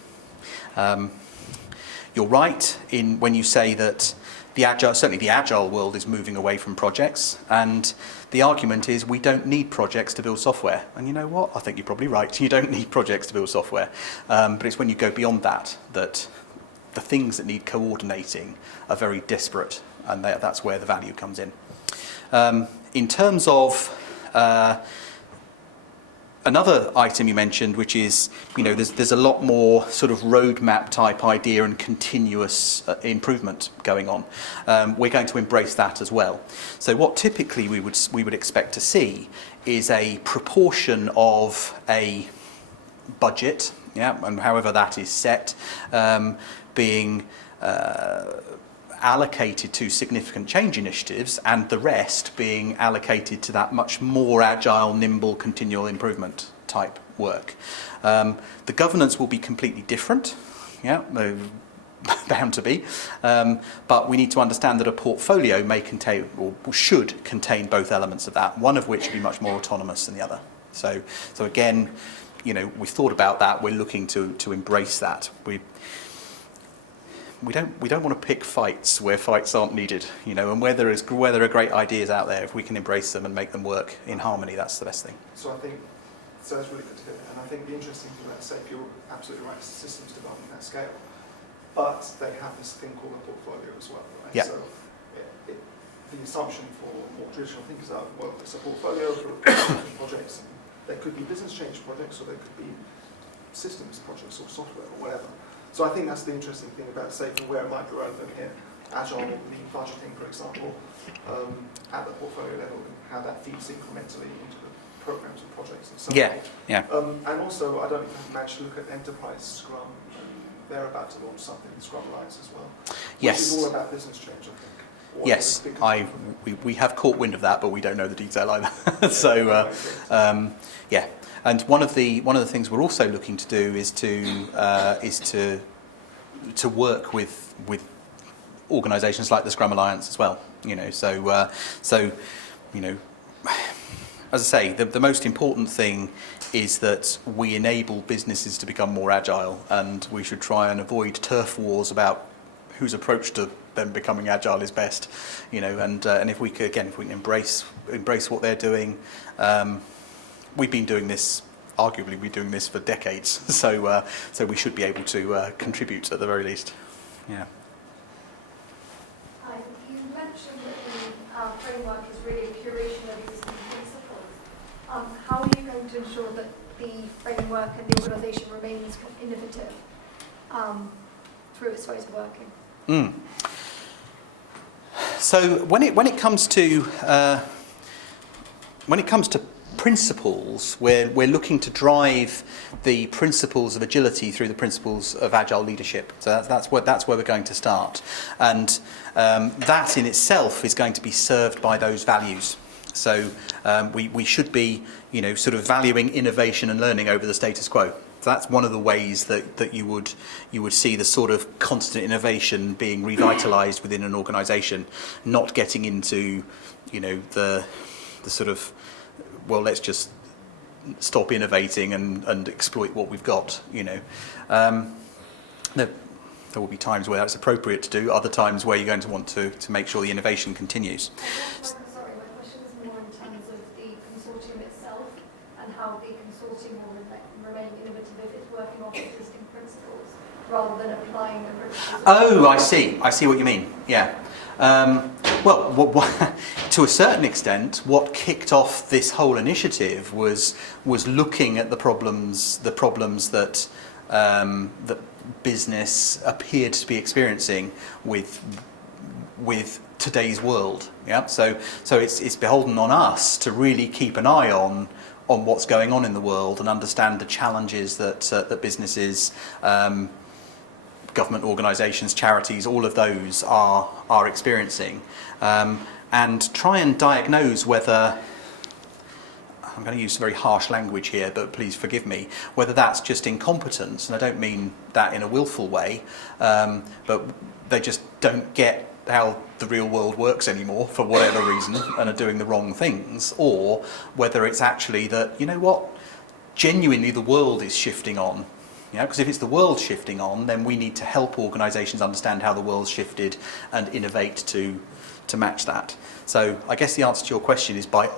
You're right when you say that certainly the Agile world is moving away from projects, and the argument is we don't need projects to build software. And you know what? I think you're probably right. You don't need projects to build software. But it's when you go beyond that the things that need coordinating are very disparate, and that's where the value comes in. In terms of another item you mentioned, which is, there's a lot more sort of roadmap type idea and continuous improvement going on. We're going to embrace that as well. So what typically we would expect to see is a proportion of a budget, and however that is set, being allocated to significant change initiatives, and the rest being allocated to that much more agile, nimble, continual improvement type work. The governance will be completely different, bound to be, but we need to understand that a portfolio may contain, or should contain, both elements of that, one of which should be much more autonomous than the other. So again, we've thought about that, we're looking to embrace that. We don't want to pick fights where fights aren't needed, and where there are great ideas out there, if we can embrace them and make them work in harmony, that's the best thing. So I think, so it's really good to hear. And I think the interesting thing about SAFe, you're absolutely right, systems development at scale, but they have this thing called a portfolio as well, right? Yeah. So the assumption for more traditional thinkers are, well, it's a portfolio for projects. There could be business change projects, or there could be systems projects or software or whatever. So I think that's the interesting thing about SAFe and where it might be relevant here. Agile lean budgeting, for example, at the portfolio level, and how that feeds incrementally into the programs and projects and so on. Yeah. And also, I don't know if you've managed to look at enterprise Scrum and they're about to launch something in Scrum Alliance as well. Yes. Which is all about business change, I think. Yes, we have caught wind of that, but we don't know the detail either. So, yeah. And one of the things we're also looking to do is to work with organisations like the Scrum Alliance as well. You know, so you know, as I say, the most important thing is that we enable businesses to become more agile, and we should try and avoid turf wars about whose approach to them becoming agile is best. You know, and if we can embrace what they're doing. We've been doing this. Arguably, we're doing this for decades, so we should be able to contribute at the very least. Yeah. You mentioned that the framework is really a curation of existing principles. How are you going to ensure that the framework and the organisation remains innovative through its ways of working? So when it comes to principles, we're looking to drive the principles of agility through the principles of agile leadership. So that's where we're going to start, and that in itself is going to be served by those values. So we should be, you know, sort of valuing innovation and learning over the status quo. So that's one of the ways that you would see the sort of constant innovation being revitalised within an organisation, not getting into, you know, the sort of, well, let's just stop innovating and exploit what we've got. You know, there will be times where that's appropriate to do. Other times where you're going to want to make sure the innovation continues. Sorry, my question is more in terms of the consortium itself and how the consortium will remain innovative if it's working off existing principles rather than applying the principles. Oh, I see what you mean. Yeah. Well, to a certain extent, what kicked off this whole initiative was looking at the problems that that business appeared to be experiencing with today's world. Yeah. So it's beholden on us to really keep an eye on what's going on in the world and understand the challenges that businesses. Government organisations, charities, all of those are experiencing, and try and diagnose whether, I'm going to use very harsh language here, but please forgive me, whether that's just incompetence, and I don't mean that in a willful way, but they just don't get how the real world works anymore for whatever reason and are doing the wrong things, or whether it's actually that, you know what, genuinely the world is shifting on. Yeah, because if it's the world shifting on, then we need to help organisations understand how the world's shifted and innovate to match that. So I guess the answer to your question is by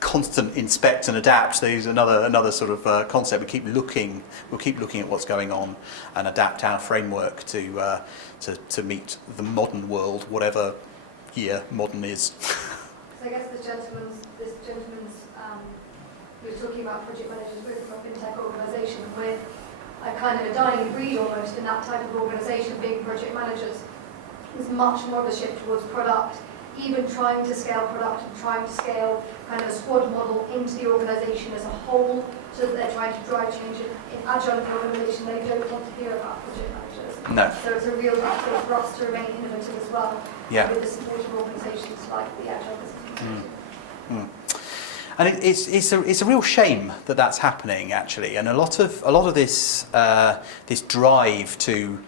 constant inspect and adapt. There's another sort of concept. We'll keep looking at what's going on and adapt our framework to meet the modern world, whatever year modern is. So I guess this gentleman's we were talking about project managers with from a fintech organisation, and we're kind of a dying breed almost in that type of organisation, being project managers. There's much more of a shift towards product, even trying to scale product and trying to scale kind of a squad model into the organisation as a whole, so that they're trying to drive change. In agile organisation, they don't want to hear about project managers. No. So it's a real battle for us to remain innovative as well, Yeah. with the support of organisations like the Agile Business Consortium. And it's a real shame that that's happening, actually. And a lot of this this drive to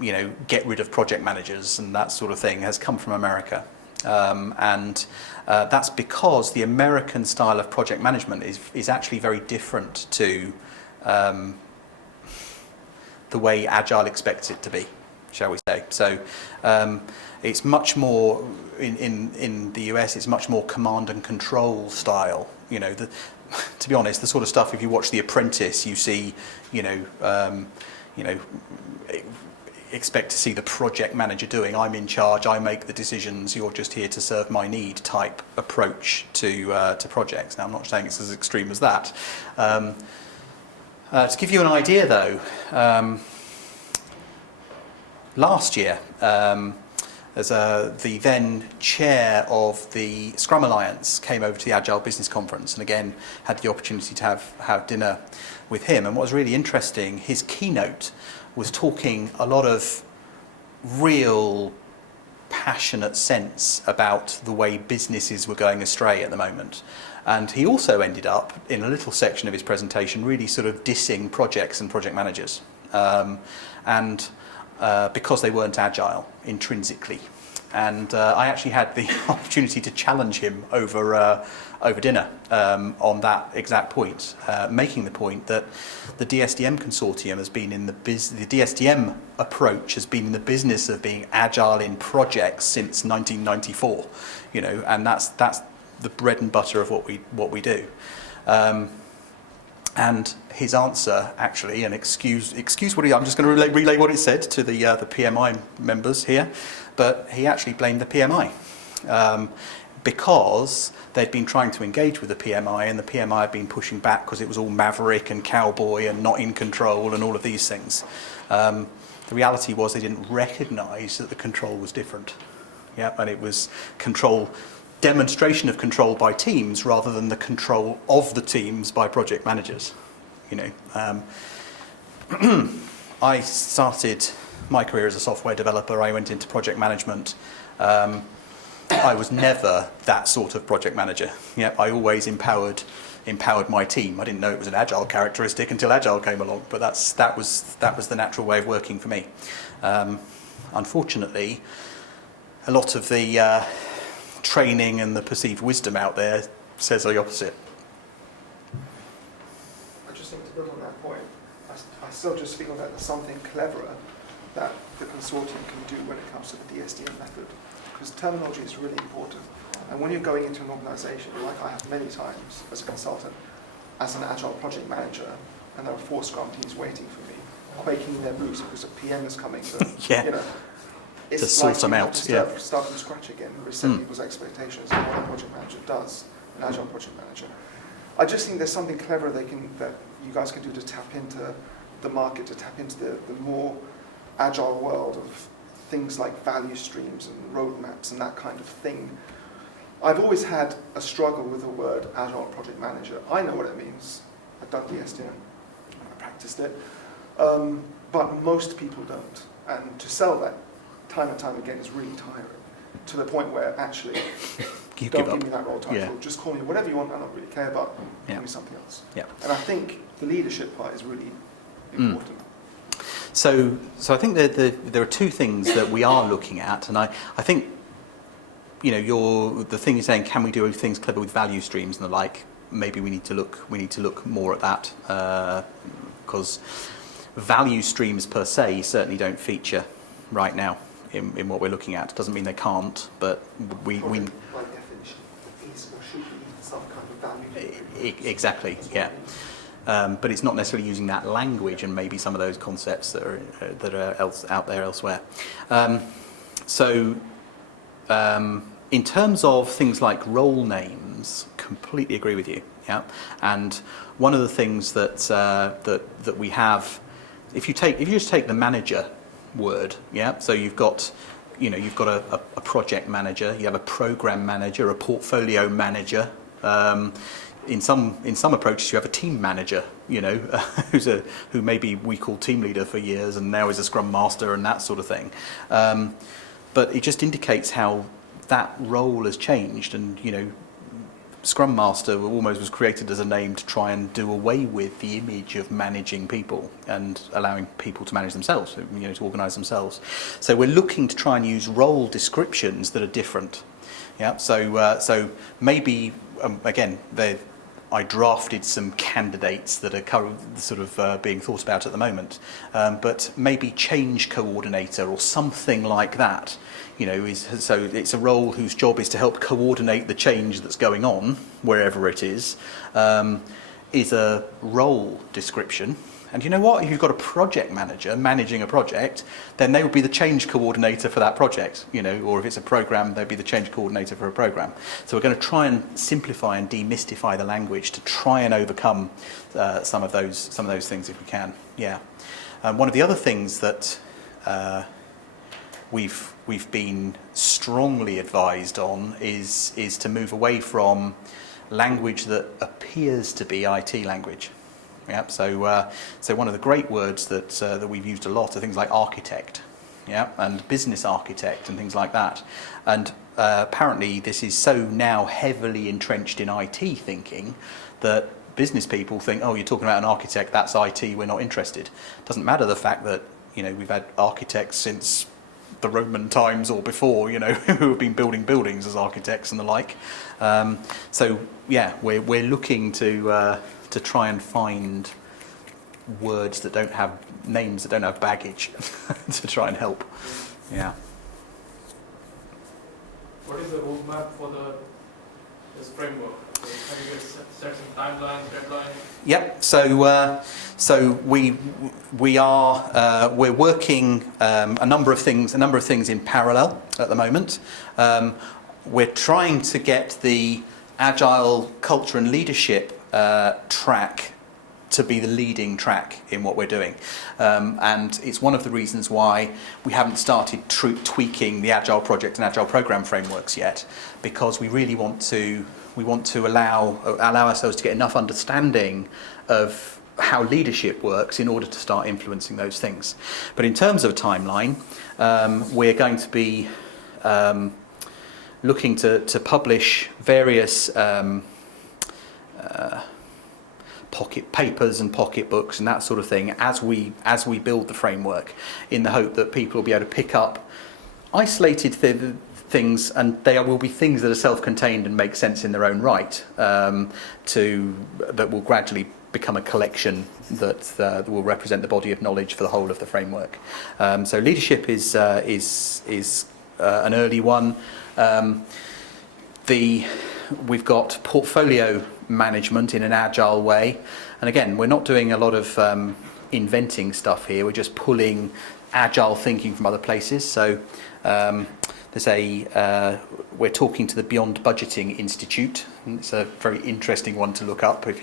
you know, get rid of project managers and that sort of thing has come from America, and that's because the American style of project management is actually very different to the way Agile expects it to be, shall we say. So it's much more, in the US, it's much more command and control style. You know, to be honest, the sort of stuff, if you watch The Apprentice, you see, expect to see the project manager doing, I'm in charge, I make the decisions, you're just here to serve my need type approach to projects. Now, I'm not saying it's as extreme as that. To give you an idea, though, last year, as the then chair of the Scrum Alliance came over to the Agile Business Conference, and again had the opportunity to have dinner with him. And what was really interesting, his keynote was talking a lot of real passionate sense about the way businesses were going astray at the moment. And he also ended up, in a little section of his presentation, really sort of dissing projects and project managers. Because they weren't agile intrinsically. And I actually had the opportunity to challenge him over dinner on that exact point, making the point that the DSDM Consortium has been in the DSDM approach has been in the business of being agile in projects since 1994, you know, and that's the bread and butter of what we do. And his answer, actually, and excuse what I'm just going to relay what it said to the PMI members here, but he actually blamed the PMI because they'd been trying to engage with the PMI, and the PMI had been pushing back because it was all maverick and cowboy and not in control and all of these things. The reality was they didn't recognise that the control was different. Yeah, and it was demonstration of control by teams rather than the control of the teams by project managers. You know, I started my career as a software developer. I went into project management. I was never that sort of project manager. Yeah, I always empowered my team. I didn't know it was an agile characteristic until agile came along, but that was the natural way of working for me. Unfortunately, a lot of the training and the perceived wisdom out there says the opposite. I just think to build on that point, I still just feel that there's something cleverer that the consortium can do when it comes to the DSDM method, because terminology is really important. And when you're going into an organisation, like I have many times as a consultant, as an Agile project manager, and there are 4 Scrum teams waiting for me, quaking in their boots because a PM is coming to, yeah. You know, it's to sort like them you out. have to Yeah. start from scratch again, reset people's expectations of what a project manager does, an Agile project manager. I just think there's something clever that you guys can do to tap into the market, to tap into the more agile world of things like value streams and roadmaps and that kind of thing. I've always had a struggle with the word Agile Project Manager. I know what it means. I've done DSDM. I practiced it. But most people don't. And to sell that time and time again is really tiring, to the point where actually, don't give me that role title. Yeah. Just call me whatever you want. I don't really care, but give me something else. Yeah. And I think the leadership part is really important. So I think there are 2 things that we are looking at, and I think, you know, the thing you're saying, can we do things clever with value streams and the like? Maybe we need to look more at that, because value streams per se certainly don't feature right now in what we're looking at. Doesn't mean they can't, but we by definition, is or should be some kind of value. Exactly. Yeah. But it's not necessarily using that language and maybe some of those concepts that are out there elsewhere. In terms of things like role names, completely agree with you. Yeah, and one of the things that we have, if you just take the manager word, yeah, so you've got a project manager, you have a program manager, a portfolio manager. In some approaches, you have a team manager, you know, who maybe we call team leader for years and now is a scrum master and that sort of thing. But it just indicates how that role has changed, and you know, Scrum Master almost was created as a name to try and do away with the image of managing people and allowing people to manage themselves, you know, to organise themselves. So we're looking to try and use role descriptions that are different. Yeah. So maybe again, I drafted some candidates that are sort of being thought about at the moment, but maybe change coordinator or something like that. You know, so it's a role whose job is to help coordinate the change that's going on wherever it is a role description. And you know what? If you've got a project manager managing a project, then they would be the change coordinator for that project, you know, or if it's a program, they'd be the change coordinator for a program. So we're going to try and simplify and demystify the language to try and overcome some of those things if we can. Yeah. One of the other things that we've been strongly advised on is to move away from language that appears to be IT language. Yeah, so one of the great words that we've used a lot are things like architect, yeah, and business architect and things like that. And apparently this is so now heavily entrenched in IT thinking that business people think, oh, you're talking about an architect, that's IT, we're not interested. Doesn't matter the fact that, you know, we've had architects since the Roman times or before, you know, who have been building buildings as architects and the like. So yeah, we're looking to try and find words that don't have names, that don't have baggage, to try and help. Yeah. What is the roadmap for this framework? So have you guys set some timelines, deadlines? Yep. So we're working a number of things in parallel at the moment. We're trying to get the Agile culture and leadership track to be the leading track in what we're doing, and it's one of the reasons why we haven't started tweaking the Agile Project and Agile Programme frameworks yet, because we really want to allow ourselves to get enough understanding of how leadership works in order to start influencing those things. But in terms of a timeline, we're going to be looking to publish various pocket papers and pocket books and that sort of thing as we build the framework, in the hope that people will be able to pick up isolated things, and they will be things that are self-contained and make sense in their own right, that will gradually become a collection that will represent the body of knowledge for the whole of the framework. So leadership is an early one. We've got portfolio management in an agile way, and again, we're not doing a lot of inventing stuff here. We're just pulling agile thinking from other places. So we're talking to the Beyond Budgeting Institute. It's a very interesting one to look up if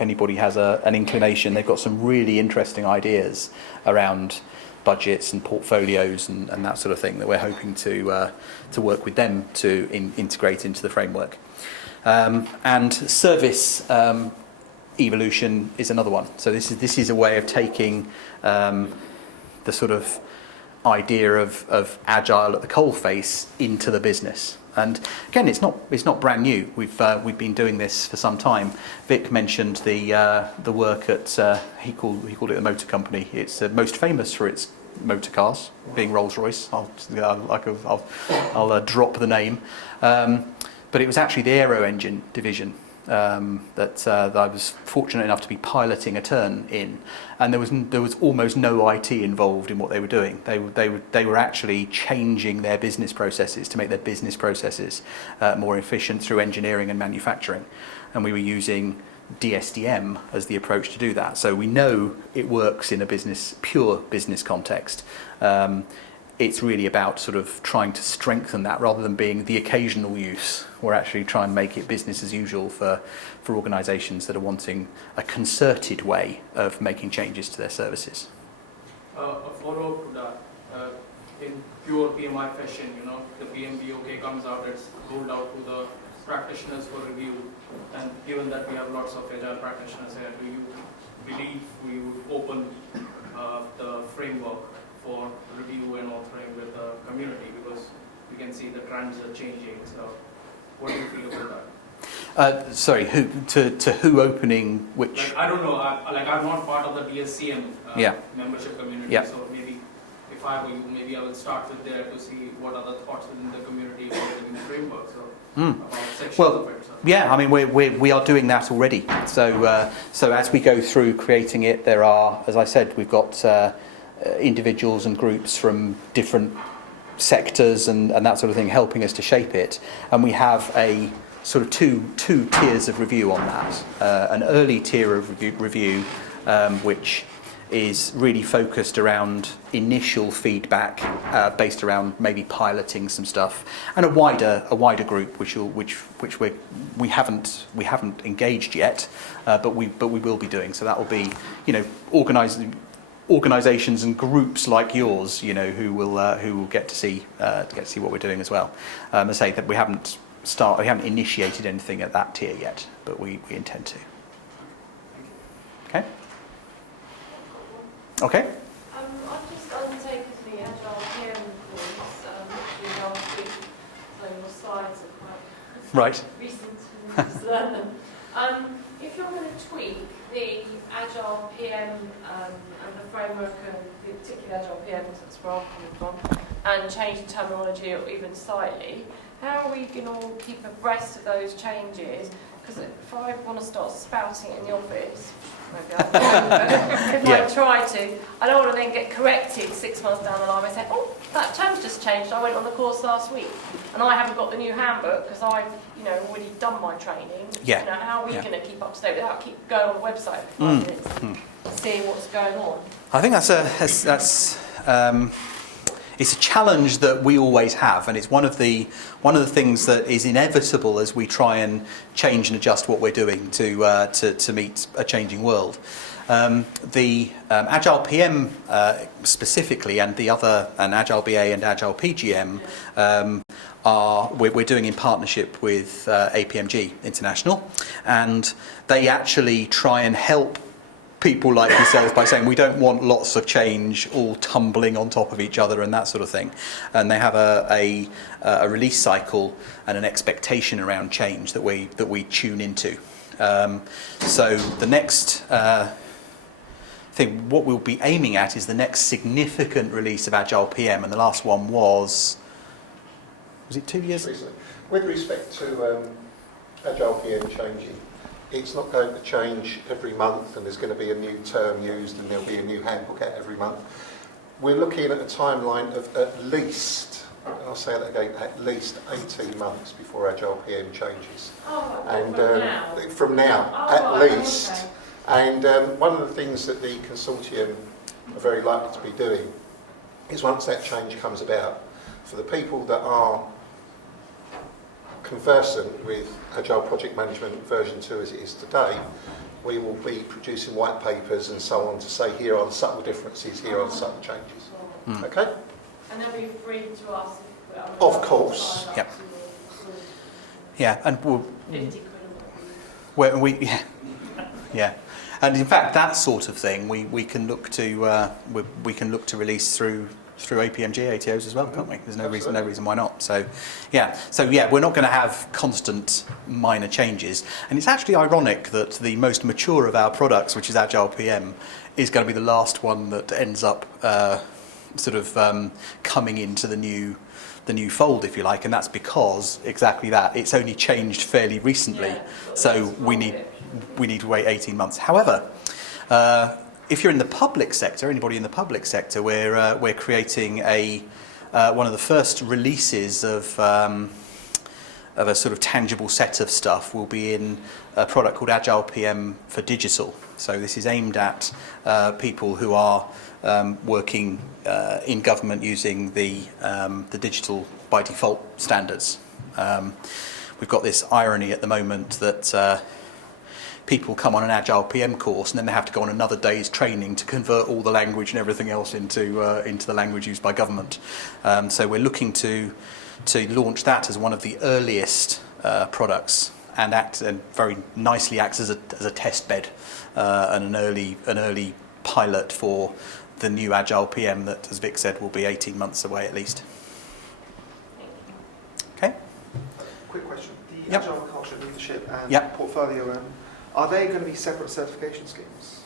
anybody has an inclination. They've got some really interesting ideas around budgets and portfolios and that sort of thing that we're hoping to work with them to integrate into the framework. And service evolution is another one. So this is a way of taking the sort of idea of agile at the coalface into the business. And again, it's not brand new. We've been doing this for some time. Vic mentioned the work at he called it the motor company. It's most famous for its motor cars, being Rolls-Royce. I'll drop the name. But it was actually the aero engine division that I was fortunate enough to be piloting a turn in, and there was almost no IT involved in what they were doing. They were actually changing their business processes to make their business processes more efficient through engineering and manufacturing, and we were using DSDM as the approach to do that. So we know it works in a pure business context. It's really about sort of trying to strengthen that rather than being the occasional use. We're actually trying to make it business as usual for organisations that are wanting a concerted way of making changes to their services. A follow-up to that, in pure PMI fashion, the PMBOK comes out, it's rolled out to the practitioners for review, and given that we have lots of agile practitioners here, do you believe we would open the framework for review and authoring with the community, because we can see the trends are changing? So what do you feel about that? Sorry, who opening which? I don't know. I'm not part of the DSCM membership community, so maybe if I were you, maybe I would start with there to see what other thoughts within the community about the framework. So about sections of it. So. Yeah, I mean we are doing that already. So as we go through creating it, there are, as I said, we've got individuals and groups from different sectors and that sort of thing helping us to shape it, and we have a sort of two tiers of review on that. An early tier of review which is really focused around initial feedback based around maybe piloting some stuff, and a wider group which we haven't engaged yet, but we will be doing. So that will be organisations and groups like yours, who will get to see what we're doing as well. I say that we haven't initiated anything at that tier yet, but we intend to. Okay. Okay. I've just undertaken the Agile PM course, literally last week, so your slides are quite Right. recent and just learn them. If you're going to tweak the Agile PM and the framework, and particularly Agile PM, because that's where I'm coming from, and change the terminology or even slightly, how are we going to keep abreast of those changes? Because if I want to start spouting it in the office, maybe I can, but if I try to, I don't want to then get corrected 6 months down the line and say, oh, that term's just changed, I went on the course last week, and I haven't got the new handbook because I've already done my training. Yeah. How are we going to keep up to date without keep going on the website for 5 minutes, seeing what's going on? I think it's a challenge that we always have, and it's one of the things that is inevitable as we try and change and adjust what we're doing to meet a changing world. The Agile PM specifically, and AgileBA and Agile PgM we're doing in partnership with APMG International, and they actually try and help people like yourselves by saying we don't want lots of change all tumbling on top of each other and that sort of thing, and they have a release cycle and an expectation around change that we tune into. So the next thing, what we'll be aiming at, is the next significant release of Agile PM, and the last one was it 2 years? With respect to Agile PM changing, it's not going to change every month and there's going to be a new term used and there'll be a new handbook out every month. We're looking at a timeline of at least, I'll say that again, at least 18 months before Agile PM changes. Oh, And from now, at least. Okay. And one of the things that the consortium are very likely to be doing is, once that change comes about, for the people that are conversant with Agile Project Management version 2 as it is today, we will be producing white papers and so on to say here are the subtle differences, here are the subtle changes. Okay? And they'll be free to us. Of course. Yep. Yeah, and 50 quid. yeah, and in fact that sort of thing we can look to release through APMG ATOs as well, can't we? There's no reason why not. So we're not going to have constant minor changes, and it's actually ironic that the most mature of our products, which is Agile PM, is going to be the last one that ends up coming into the new fold, if you like, and that's because exactly that, it's only changed fairly recently, so we need to wait 18 months. However, if you're in the public sector, anybody in the public sector, we're creating one of the first releases of a sort of tangible set of stuff will be in a product called Agile PM for digital. So this is aimed at people who are working in government using the digital by default standards. We've got this irony at the moment that people come on an Agile PM course and then they have to go on another day's training to convert all the language and everything else into the language used by government. So we're looking to launch that as one of the earliest products, and very nicely acts as a test bed and an early pilot for the new Agile PM that, as Vic said, will be 18 months away at least. Okay. Quick question. The Yep. Agile culture, leadership and Yep. portfolio, are they going to be separate certification schemes?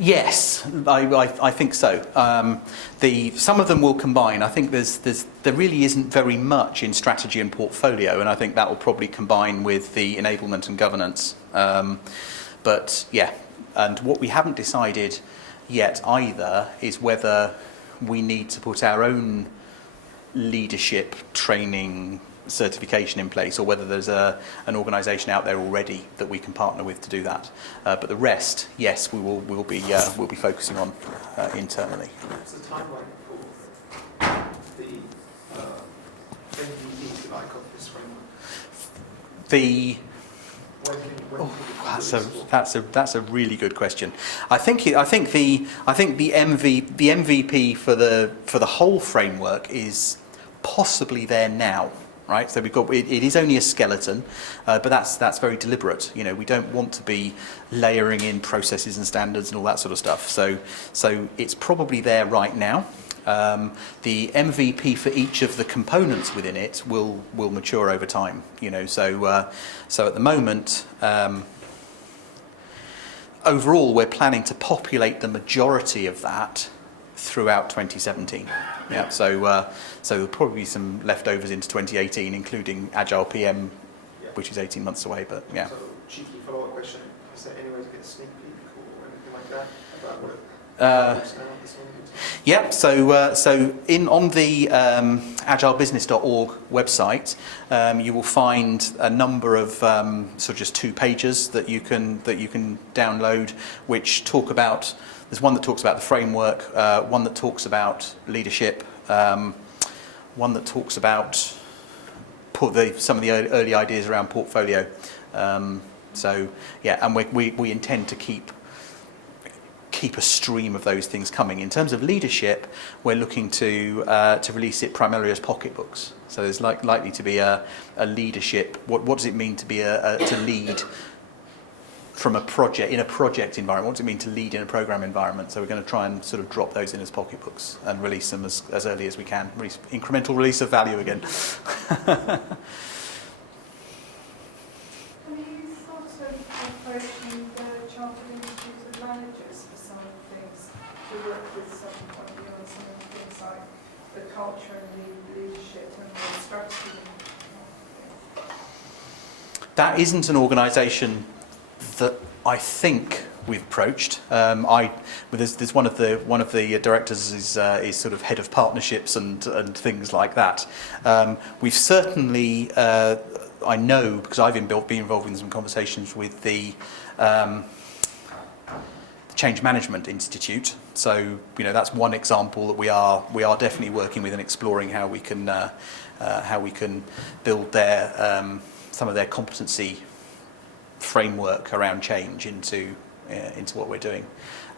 Yes, I think so. Some of them will combine. I think there really isn't very much in strategy and portfolio, and I think that will probably combine with the enablement and governance. But yeah, and what we haven't decided yet either is whether we need to put our own leadership training certification in place, or whether there's an organisation out there already that we can partner with to do that. But the rest, yes, we'll be focusing on internally. What's the timeline for the MVP, if you like, of this framework? That's a really good question. I think the MVP for the whole framework is possibly there now. right? So it is only a skeleton, but that's very deliberate. You know, we don't want to be layering in processes and standards and all that sort of stuff. So it's probably there right now. The MVP for each of the components within it will mature over time. You know, so at the moment, overall, we're planning to populate the majority of that throughout 2017. Yeah, so there'll probably be some leftovers into 2018, including Agile PM, which is 18 months away. But yeah. So, cheeky follow-up question: is there any way to get a sneak peek or anything like that about what? Yeah, so on the agilebusiness.org website, you will find a number of sort of just 2 pages that you can download, which talk about. There's one that talks about the framework, one that talks about leadership, one that talks about some of the early ideas around portfolio. So yeah, and we intend to keep a stream of those things coming. In terms of leadership, we're looking to release it primarily as pocketbooks. So there's likely to be a leadership. What does it mean to be to lead from a project in a project environment? What does it mean to lead in a program environment? So we're going to try and sort of drop those in as pocketbooks and release them as early as we can. Incremental release of value again. Are you sort of approaching the Chartered Institute of Managers for some of the things, to work with some point on some of the things like the culture and the leadership and the strategy? That isn't an organisation that I think we've approached. There's one of the directors is sort of head of partnerships and things like that. We've certainly, I know because I've been involved in some conversations with the Change Management Institute. So that's one example that we are definitely working with and exploring how we can build some of their competency framework around change into what we're doing.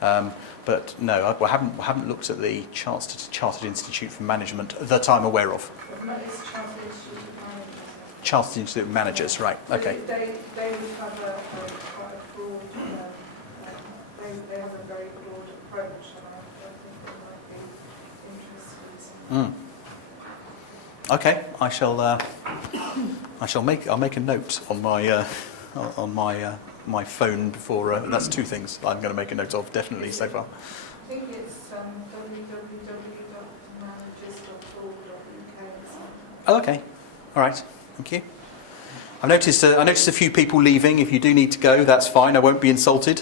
But no, I haven't looked at the Chartered Institute for Management that I'm aware of. Chartered Institute of Managers, right? Okay. They would have a quite broad. They have a very broad approach, and I think they might be interested. Okay, I'll make a note on my phone before. That's 2 things I'm going to make a note of definitely so far. I think it's www.managers.org.uk. Oh, okay, all right, thank you. I noticed a few people leaving. If you do need to go, that's fine. I won't be insulted.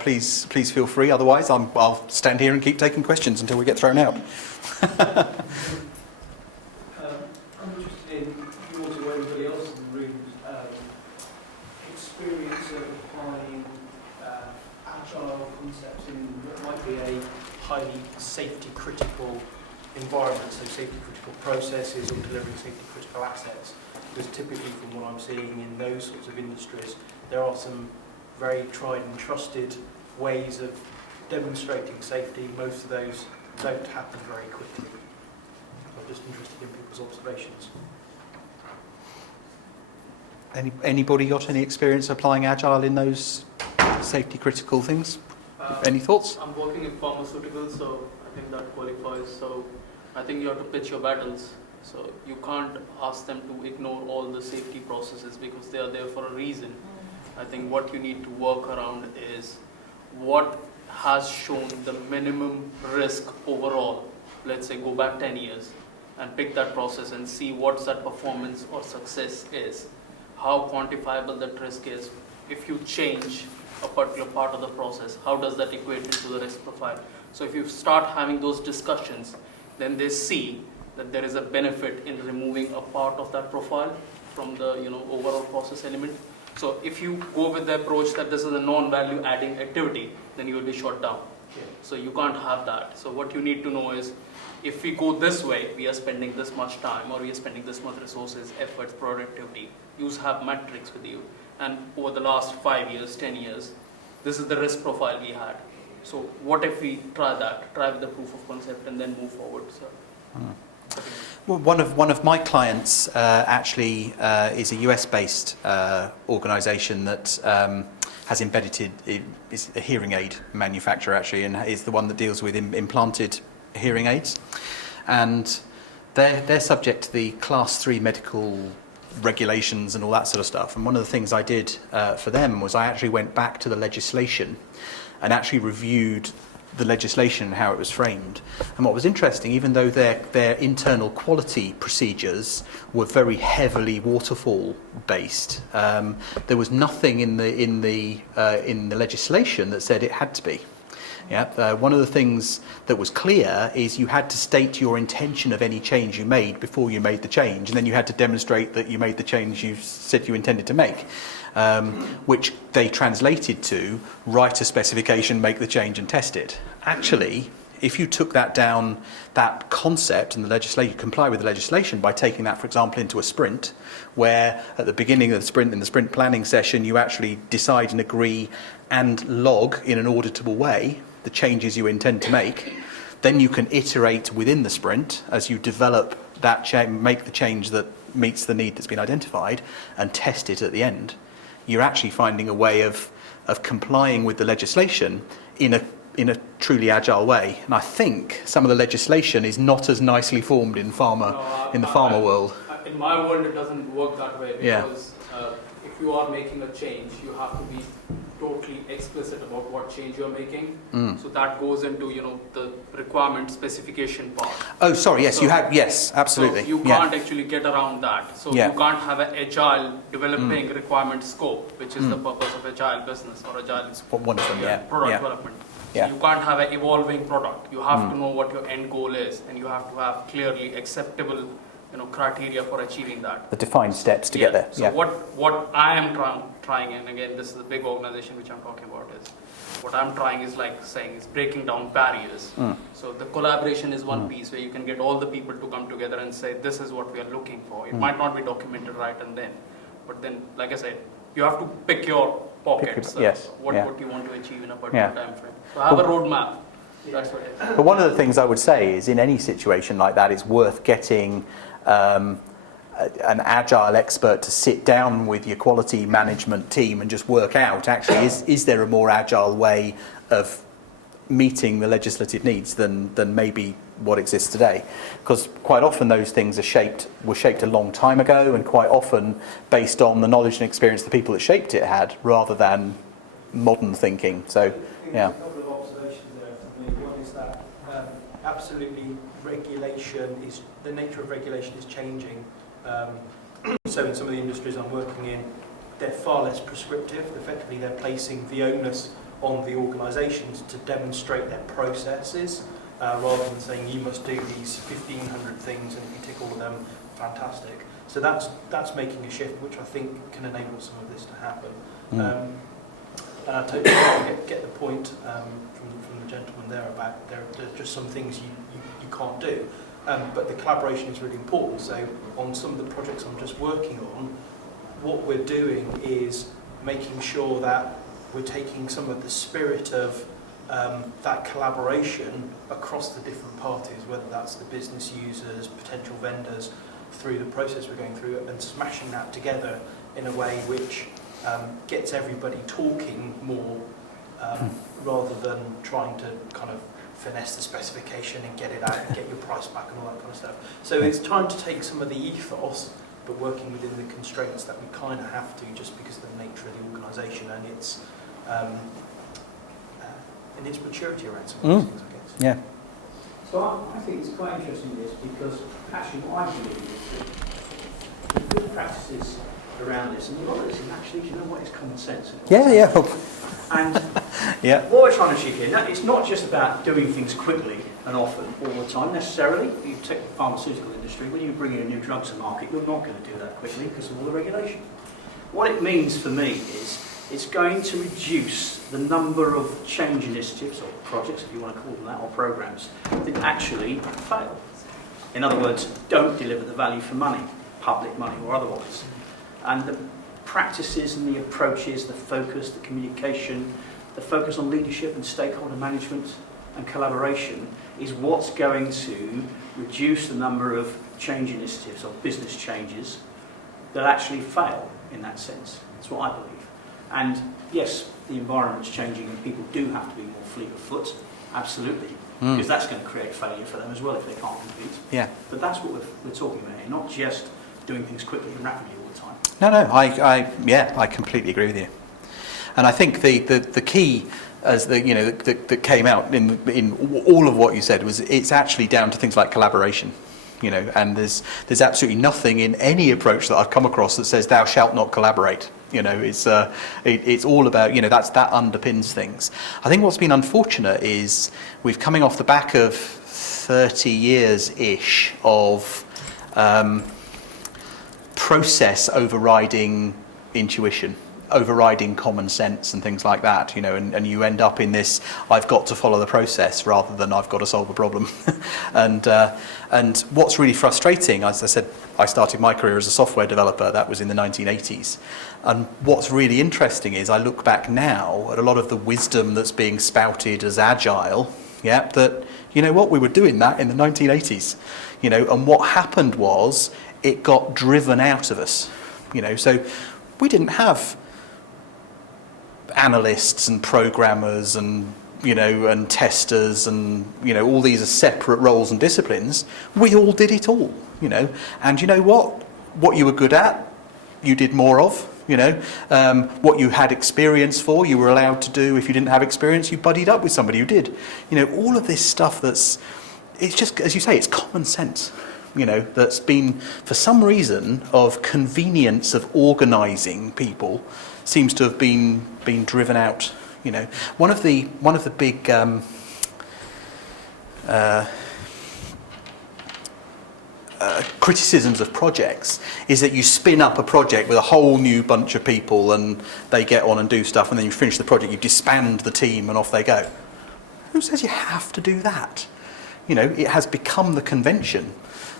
Please feel free. Otherwise, I'll stand here and keep taking questions until we get thrown out. I'm interested in yours or anybody else in the room's experience of applying agile concepts in what might be a highly safety critical environment, so safety critical processes or delivering safety critical assets. Because typically from what I'm seeing in those sorts of industries, there are some very tried and trusted ways of demonstrating safety. Most of those don't happen very quickly. I'm just interested in people's observations. Anybody got any experience applying Agile in those safety critical things? Any thoughts? I'm working in pharmaceuticals, so I think that qualifies. So I think you have to pitch your battles. So you can't ask them to ignore all the safety processes because they are there for a reason. I think what you need to work around is what has shown the minimum risk overall. Let's say go back 10 years and pick that process and see what that performance or success is. How quantifiable that risk is. If you change a particular part of the process, how does that equate into the risk profile? So if you start having those discussions, then they see that there is a benefit in removing a part of that profile from the overall process element. So if you go with the approach that this is a non-value adding activity, then you will be shut down. Yeah. So you can't have that. So what you need to know is, if we go this way, we are spending this much time, or we are spending this much resources, efforts, productivity. You have metrics with you. And over the last 5 years, 10 years, this is the risk profile we had. So what if we try with the proof of concept and then move forward? So. Well, one of my clients actually is a US-based organisation that has is a hearing aid manufacturer actually, and is the one that deals with implanted hearing aids, and they're subject to the Class 3 medical regulations and all that sort of stuff. And one of the things I did for them was I actually went back to the legislation and actually reviewed the legislation and how it was framed. And what was interesting, even though their internal quality procedures were very heavily waterfall based, there was nothing in the legislation that said it had to be. Yeah, one of the things that was clear is you had to state your intention of any change you made before you made the change, and then you had to demonstrate that you made the change you said you intended to make, which they translated to write a specification, make the change and test it. Actually, if you took that down, that concept, and the legislation, comply with the legislation by taking that, for example, into a sprint, where at the beginning of the sprint, in the sprint planning session, you actually decide and agree and log in an auditable way the changes you intend to make, then you can iterate within the sprint as you develop that make the change that meets the need that's been identified, and test it at the end. You're actually finding a way of complying with the legislation in a truly agile way. And I think some of the legislation is not as nicely formed in the pharma world. In my world, it doesn't work that way, because if you are making a change, you have to be totally explicit about what change you're making. So that goes into the requirement specification part. Oh, sorry. Yes, yes, absolutely. So you can't actually get around that. So you can't have an agile developing requirement scope, which is the purpose of agile business or agile product development. So you can't have an evolving product. You have to know what your end goal is, and you have to have clearly acceptable criteria for achieving that. The defined steps to get there. So what I am trying, and again, this is a big organization which I'm talking about, is what I'm trying is breaking down barriers. So the collaboration is one piece where you can get all the people to come together and say, this is what we are looking for. It might not be documented right and then, but then, like I said, you have to pick your pockets, what you want to achieve in a particular time frame. So have a roadmap. That's what it is. But one of the things I would say is, in any situation like that, it's worth getting an agile expert to sit down with your quality management team and just work out, actually, is there a more agile way of meeting the legislative needs than maybe what exists today? Because quite often those things were shaped a long time ago, and quite often based on the knowledge and experience the people that shaped it had, rather than modern thinking. So, yeah. A couple of observations there for me. One is that absolutely the nature of regulation is changing. So in some of the industries I'm working in, they're far less prescriptive. Effectively, they're placing the onus on the organisations to demonstrate their processes, rather than saying you must do these 1,500 things, and if you tick all of them, fantastic. So that's making a shift, which I think can enable some of this to happen. And I totally get the point from the gentleman there about there's just some things you can't do. But the collaboration is really important. So on some of the projects I'm just working on, what we're doing is making sure that we're taking some of the spirit of that collaboration across the different parties, whether that's the business users, potential vendors, through the process we're going through, and smashing that together in a way which gets everybody talking more, rather than trying to kind of finesse the specification and get it out and get your price back and all that kind of stuff. So it's trying to take some of the ethos, but working within the constraints that we kind of have to, just because of the nature of the organisation and its maturity around some of these things, I guess. Yeah. So I think it's quite interesting, this, because actually what I believe is that the good practices around this, and a lot of this is actually, do you know what, it's common sense. And what we're trying to achieve here, it's not just about doing things quickly and often all the time necessarily. You take the pharmaceutical industry, when you bring in a new drug to market, you're not going to do that quickly because of all the regulation. What it means for me is it's going to reduce the number of change initiatives or projects, if you want to call them that, or programs that actually fail. In other words, don't deliver the value for money, public money or otherwise. And the practices and the approaches, the focus, the communication, the focus on leadership and stakeholder management, and collaboration is what's going to reduce the number of change initiatives or business changes that actually fail in that sense. That's what I believe. And yes, the environment's changing and people do have to be more fleet of foot, absolutely, because that's going to create failure for them as well if they can't compete. Yeah. But that's what we're talking about here, not just doing things quickly and rapidly all the time. No, I completely agree with you. And I think the key, as that came out in all of what you said, was it's actually down to things like collaboration. And there's absolutely nothing in any approach that I've come across that says thou shalt not collaborate. It's all about, that underpins things. I think what's been unfortunate is we've coming off the back of 30 years-ish of process overriding intuition, overriding common sense and things like that, and you end up in this, I've got to follow the process rather than I've got to solve a problem. And what's really frustrating, as I said, I started my career as a software developer, that was in the 1980s. And what's really interesting is I look back now at a lot of the wisdom that's being spouted as agile, that, we were doing that in the 1980s, and what happened was it got driven out of us, so we didn't have analysts and programmers and and testers and all these are separate roles and disciplines. We all did it all, and what you were good at, you did more of. What you had experience for, you were allowed to do. If you didn't have experience, you buddied up with somebody who did. All of this stuff it's just, as you say, it's common sense. That's been, for some reason, of convenience of organising people, seems to have been driven out. One of the big criticisms of projects is that you spin up a project with a whole new bunch of people and they get on and do stuff, and then you finish the project, you disband the team and off they go. Who says you have to do that? It has become the convention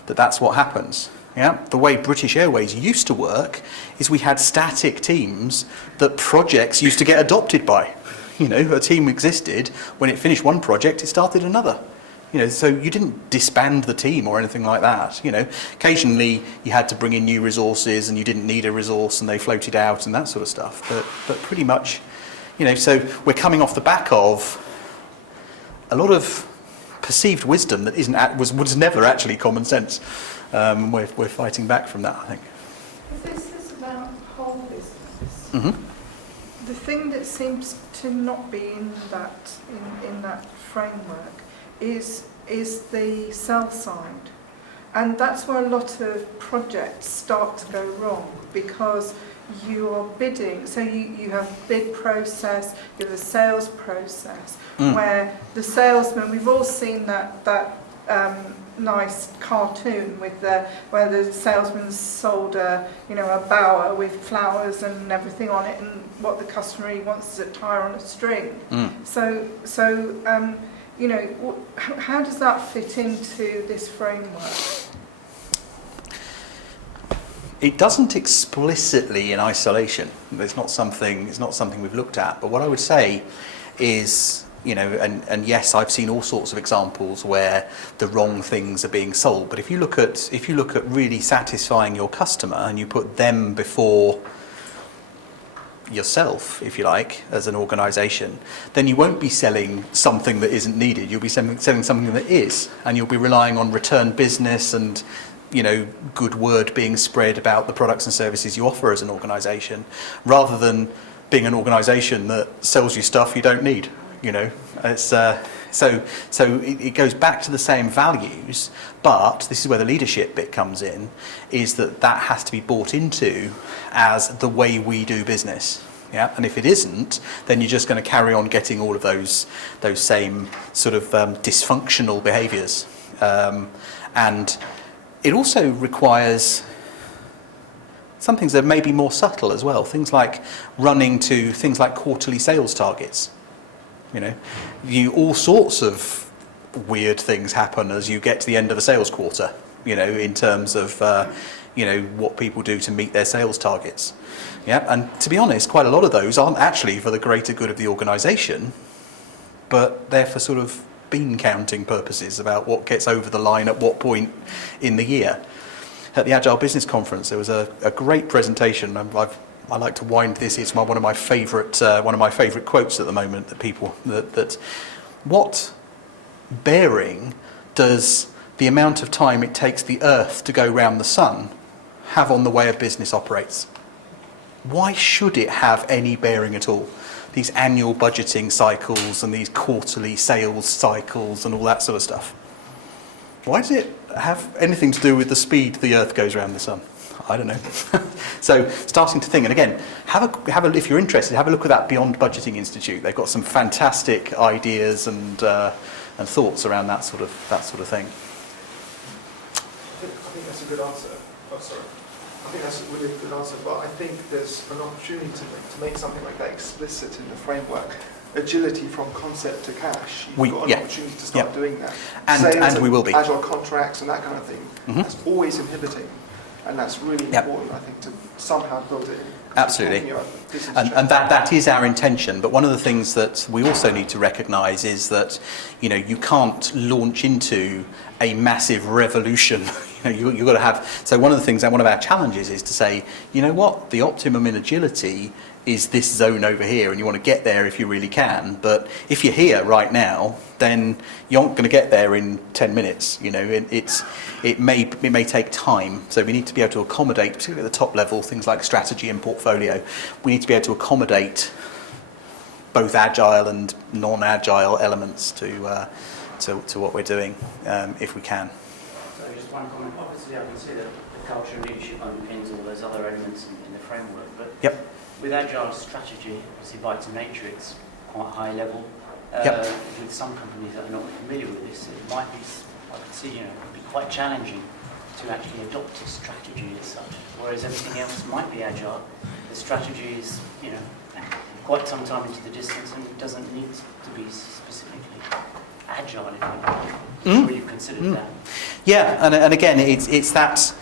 that that's what happens. The way British Airways used to work is we had static teams that projects used to get adopted by. A team existed, when it finished one project, it started another. So you didn't disband the team or anything like that. Occasionally you had to bring in new resources and you didn't need a resource and they floated out and that sort of stuff. But pretty much, so we're coming off the back of a lot of perceived wisdom that was never actually common sense. We're fighting back from that, I think. This is about whole businesses. Mm-hmm. The thing that seems to not be in that framework is the sell side, and that's where a lot of projects start to go wrong, because you are bidding. So you have bid process, you have a sales process, where the salesman, we've all seen that nice cartoon with where the salesman sold a bower with flowers and everything on it, and what the customer really wants is a tire on a string. So how does that fit into this framework? It doesn't explicitly in isolation. It's not something we've looked at. But what I would say is, and yes, I've seen all sorts of examples where the wrong things are being sold. But if you look at really satisfying your customer and you put them before yourself, if you like, as an organisation, then you won't be selling something that isn't needed. You'll be selling something that is, and you'll be relying on return business and good word being spread about the products and services you offer as an organisation, rather than being an organisation that sells you stuff you don't need. It's so it goes back to the same values, but this is where the leadership bit comes in, is that has to be bought into as the way we do business. And if it isn't, then you're just going to carry on getting all of those same sort of dysfunctional behaviours, and it also requires some things that may be more subtle as well. Things like running to things like quarterly sales targets. All sorts of weird things happen as you get to the end of a sales quarter, in terms of, what people do to meet their sales targets. And to be honest, quite a lot of those aren't actually for the greater good of the organisation, but they're for sort of bean counting purposes about what gets over the line at what point in the year. At the Agile Business Conference, there was a great presentation. I like to wind this. It's one of my favourite quotes at the moment. That what bearing does the amount of time it takes the Earth to go round the sun have on the way a business operates? Why should it have any bearing at all? These annual budgeting cycles and these quarterly sales cycles and all that sort of stuff. Why does it have anything to do with the speed the Earth goes around the sun? I don't know. So starting to think, and again, if you're interested, have a look at that Beyond Budgeting Institute. They've got some fantastic ideas and thoughts around that sort of thing. I think that's a good answer. Oh, sorry. I think that's a really good answer, but I think there's an opportunity to make something like that explicit in the framework. Agility from concept to cash. You've got an opportunity to start doing that. And we will be. Agile contracts and that kind of thing. Mm-hmm. That's always inhibiting. And that's really important, I think, to somehow build it in. Absolutely. And that is our intention. But one of the things that we also need to recognise is that, you can't launch into a massive revolution. You've got to have. So one of the things, and one of our challenges is to say, the optimum in agility is this zone over here, and you want to get there if you really can. But if you're here right now, then you aren't going to get there in 10 minutes. It may take time. So we need to be able to accommodate, particularly at the top level, things like strategy and portfolio. We need to be able to accommodate both agile and non-agile elements to what we're doing, if we can. So just one comment. Obviously, I can see that the culture and leadership underpins all those other elements in the framework. But with agile strategy, obviously by its nature, it's quite high level. With some companies that are not familiar with this, it might be, I could see, it could be quite challenging to actually adopt a strategy as such. Whereas everything else might be agile. The strategy is, quite some time into the distance and it doesn't need to be specifically agile, if you like. I'm sure you've considered that. Yeah, and again, it's that.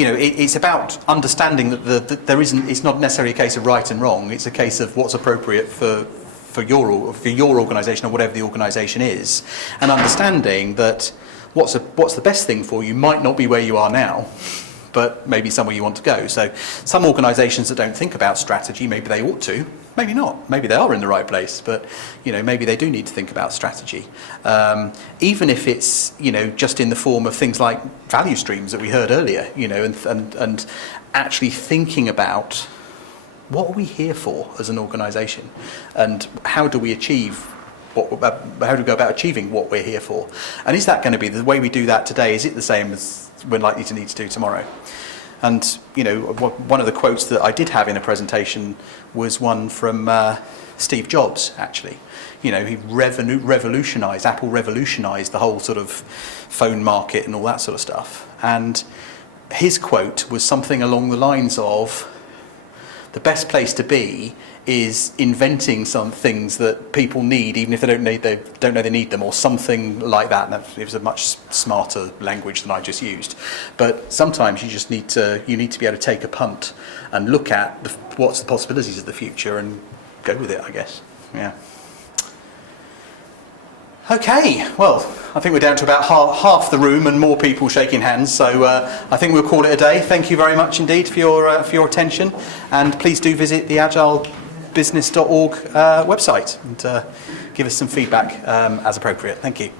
It's about understanding that it's not necessarily a case of right and wrong. It's a case of what's appropriate for your organisation or whatever the organisation is, and understanding that what's the best thing for you might not be where you are now, but maybe somewhere you want to go. So some organisations that don't think about strategy, maybe they ought to, maybe not. Maybe they are in the right place, but maybe they do need to think about strategy. Even if it's just in the form of things like value streams that we heard earlier, and actually thinking about what are we here for as an organisation, and how do we go about achieving what we're here for, and is that going to be the way we do that today? Is it the same as we're likely to need to do tomorrow? And one of the quotes that I did have in a presentation was one from Steve Jobs. Actually, he revolutionised. Apple revolutionised the whole sort of phone market and all that sort of stuff. And his quote was something along the lines of, "The best place to be is inventing some things that people need, even if they don't know they need them," or something like that. And it was a much smarter language than I just used. But sometimes you just need to be able to take a punt and look at what's the possibilities of the future and go with it, I guess. Yeah. Okay, well, I think we're down to about half the room and more people shaking hands, so I think we'll call it a day. Thank you very much indeed for your attention, and please do visit the AgileBusiness.org website and give us some feedback as appropriate. Thank you.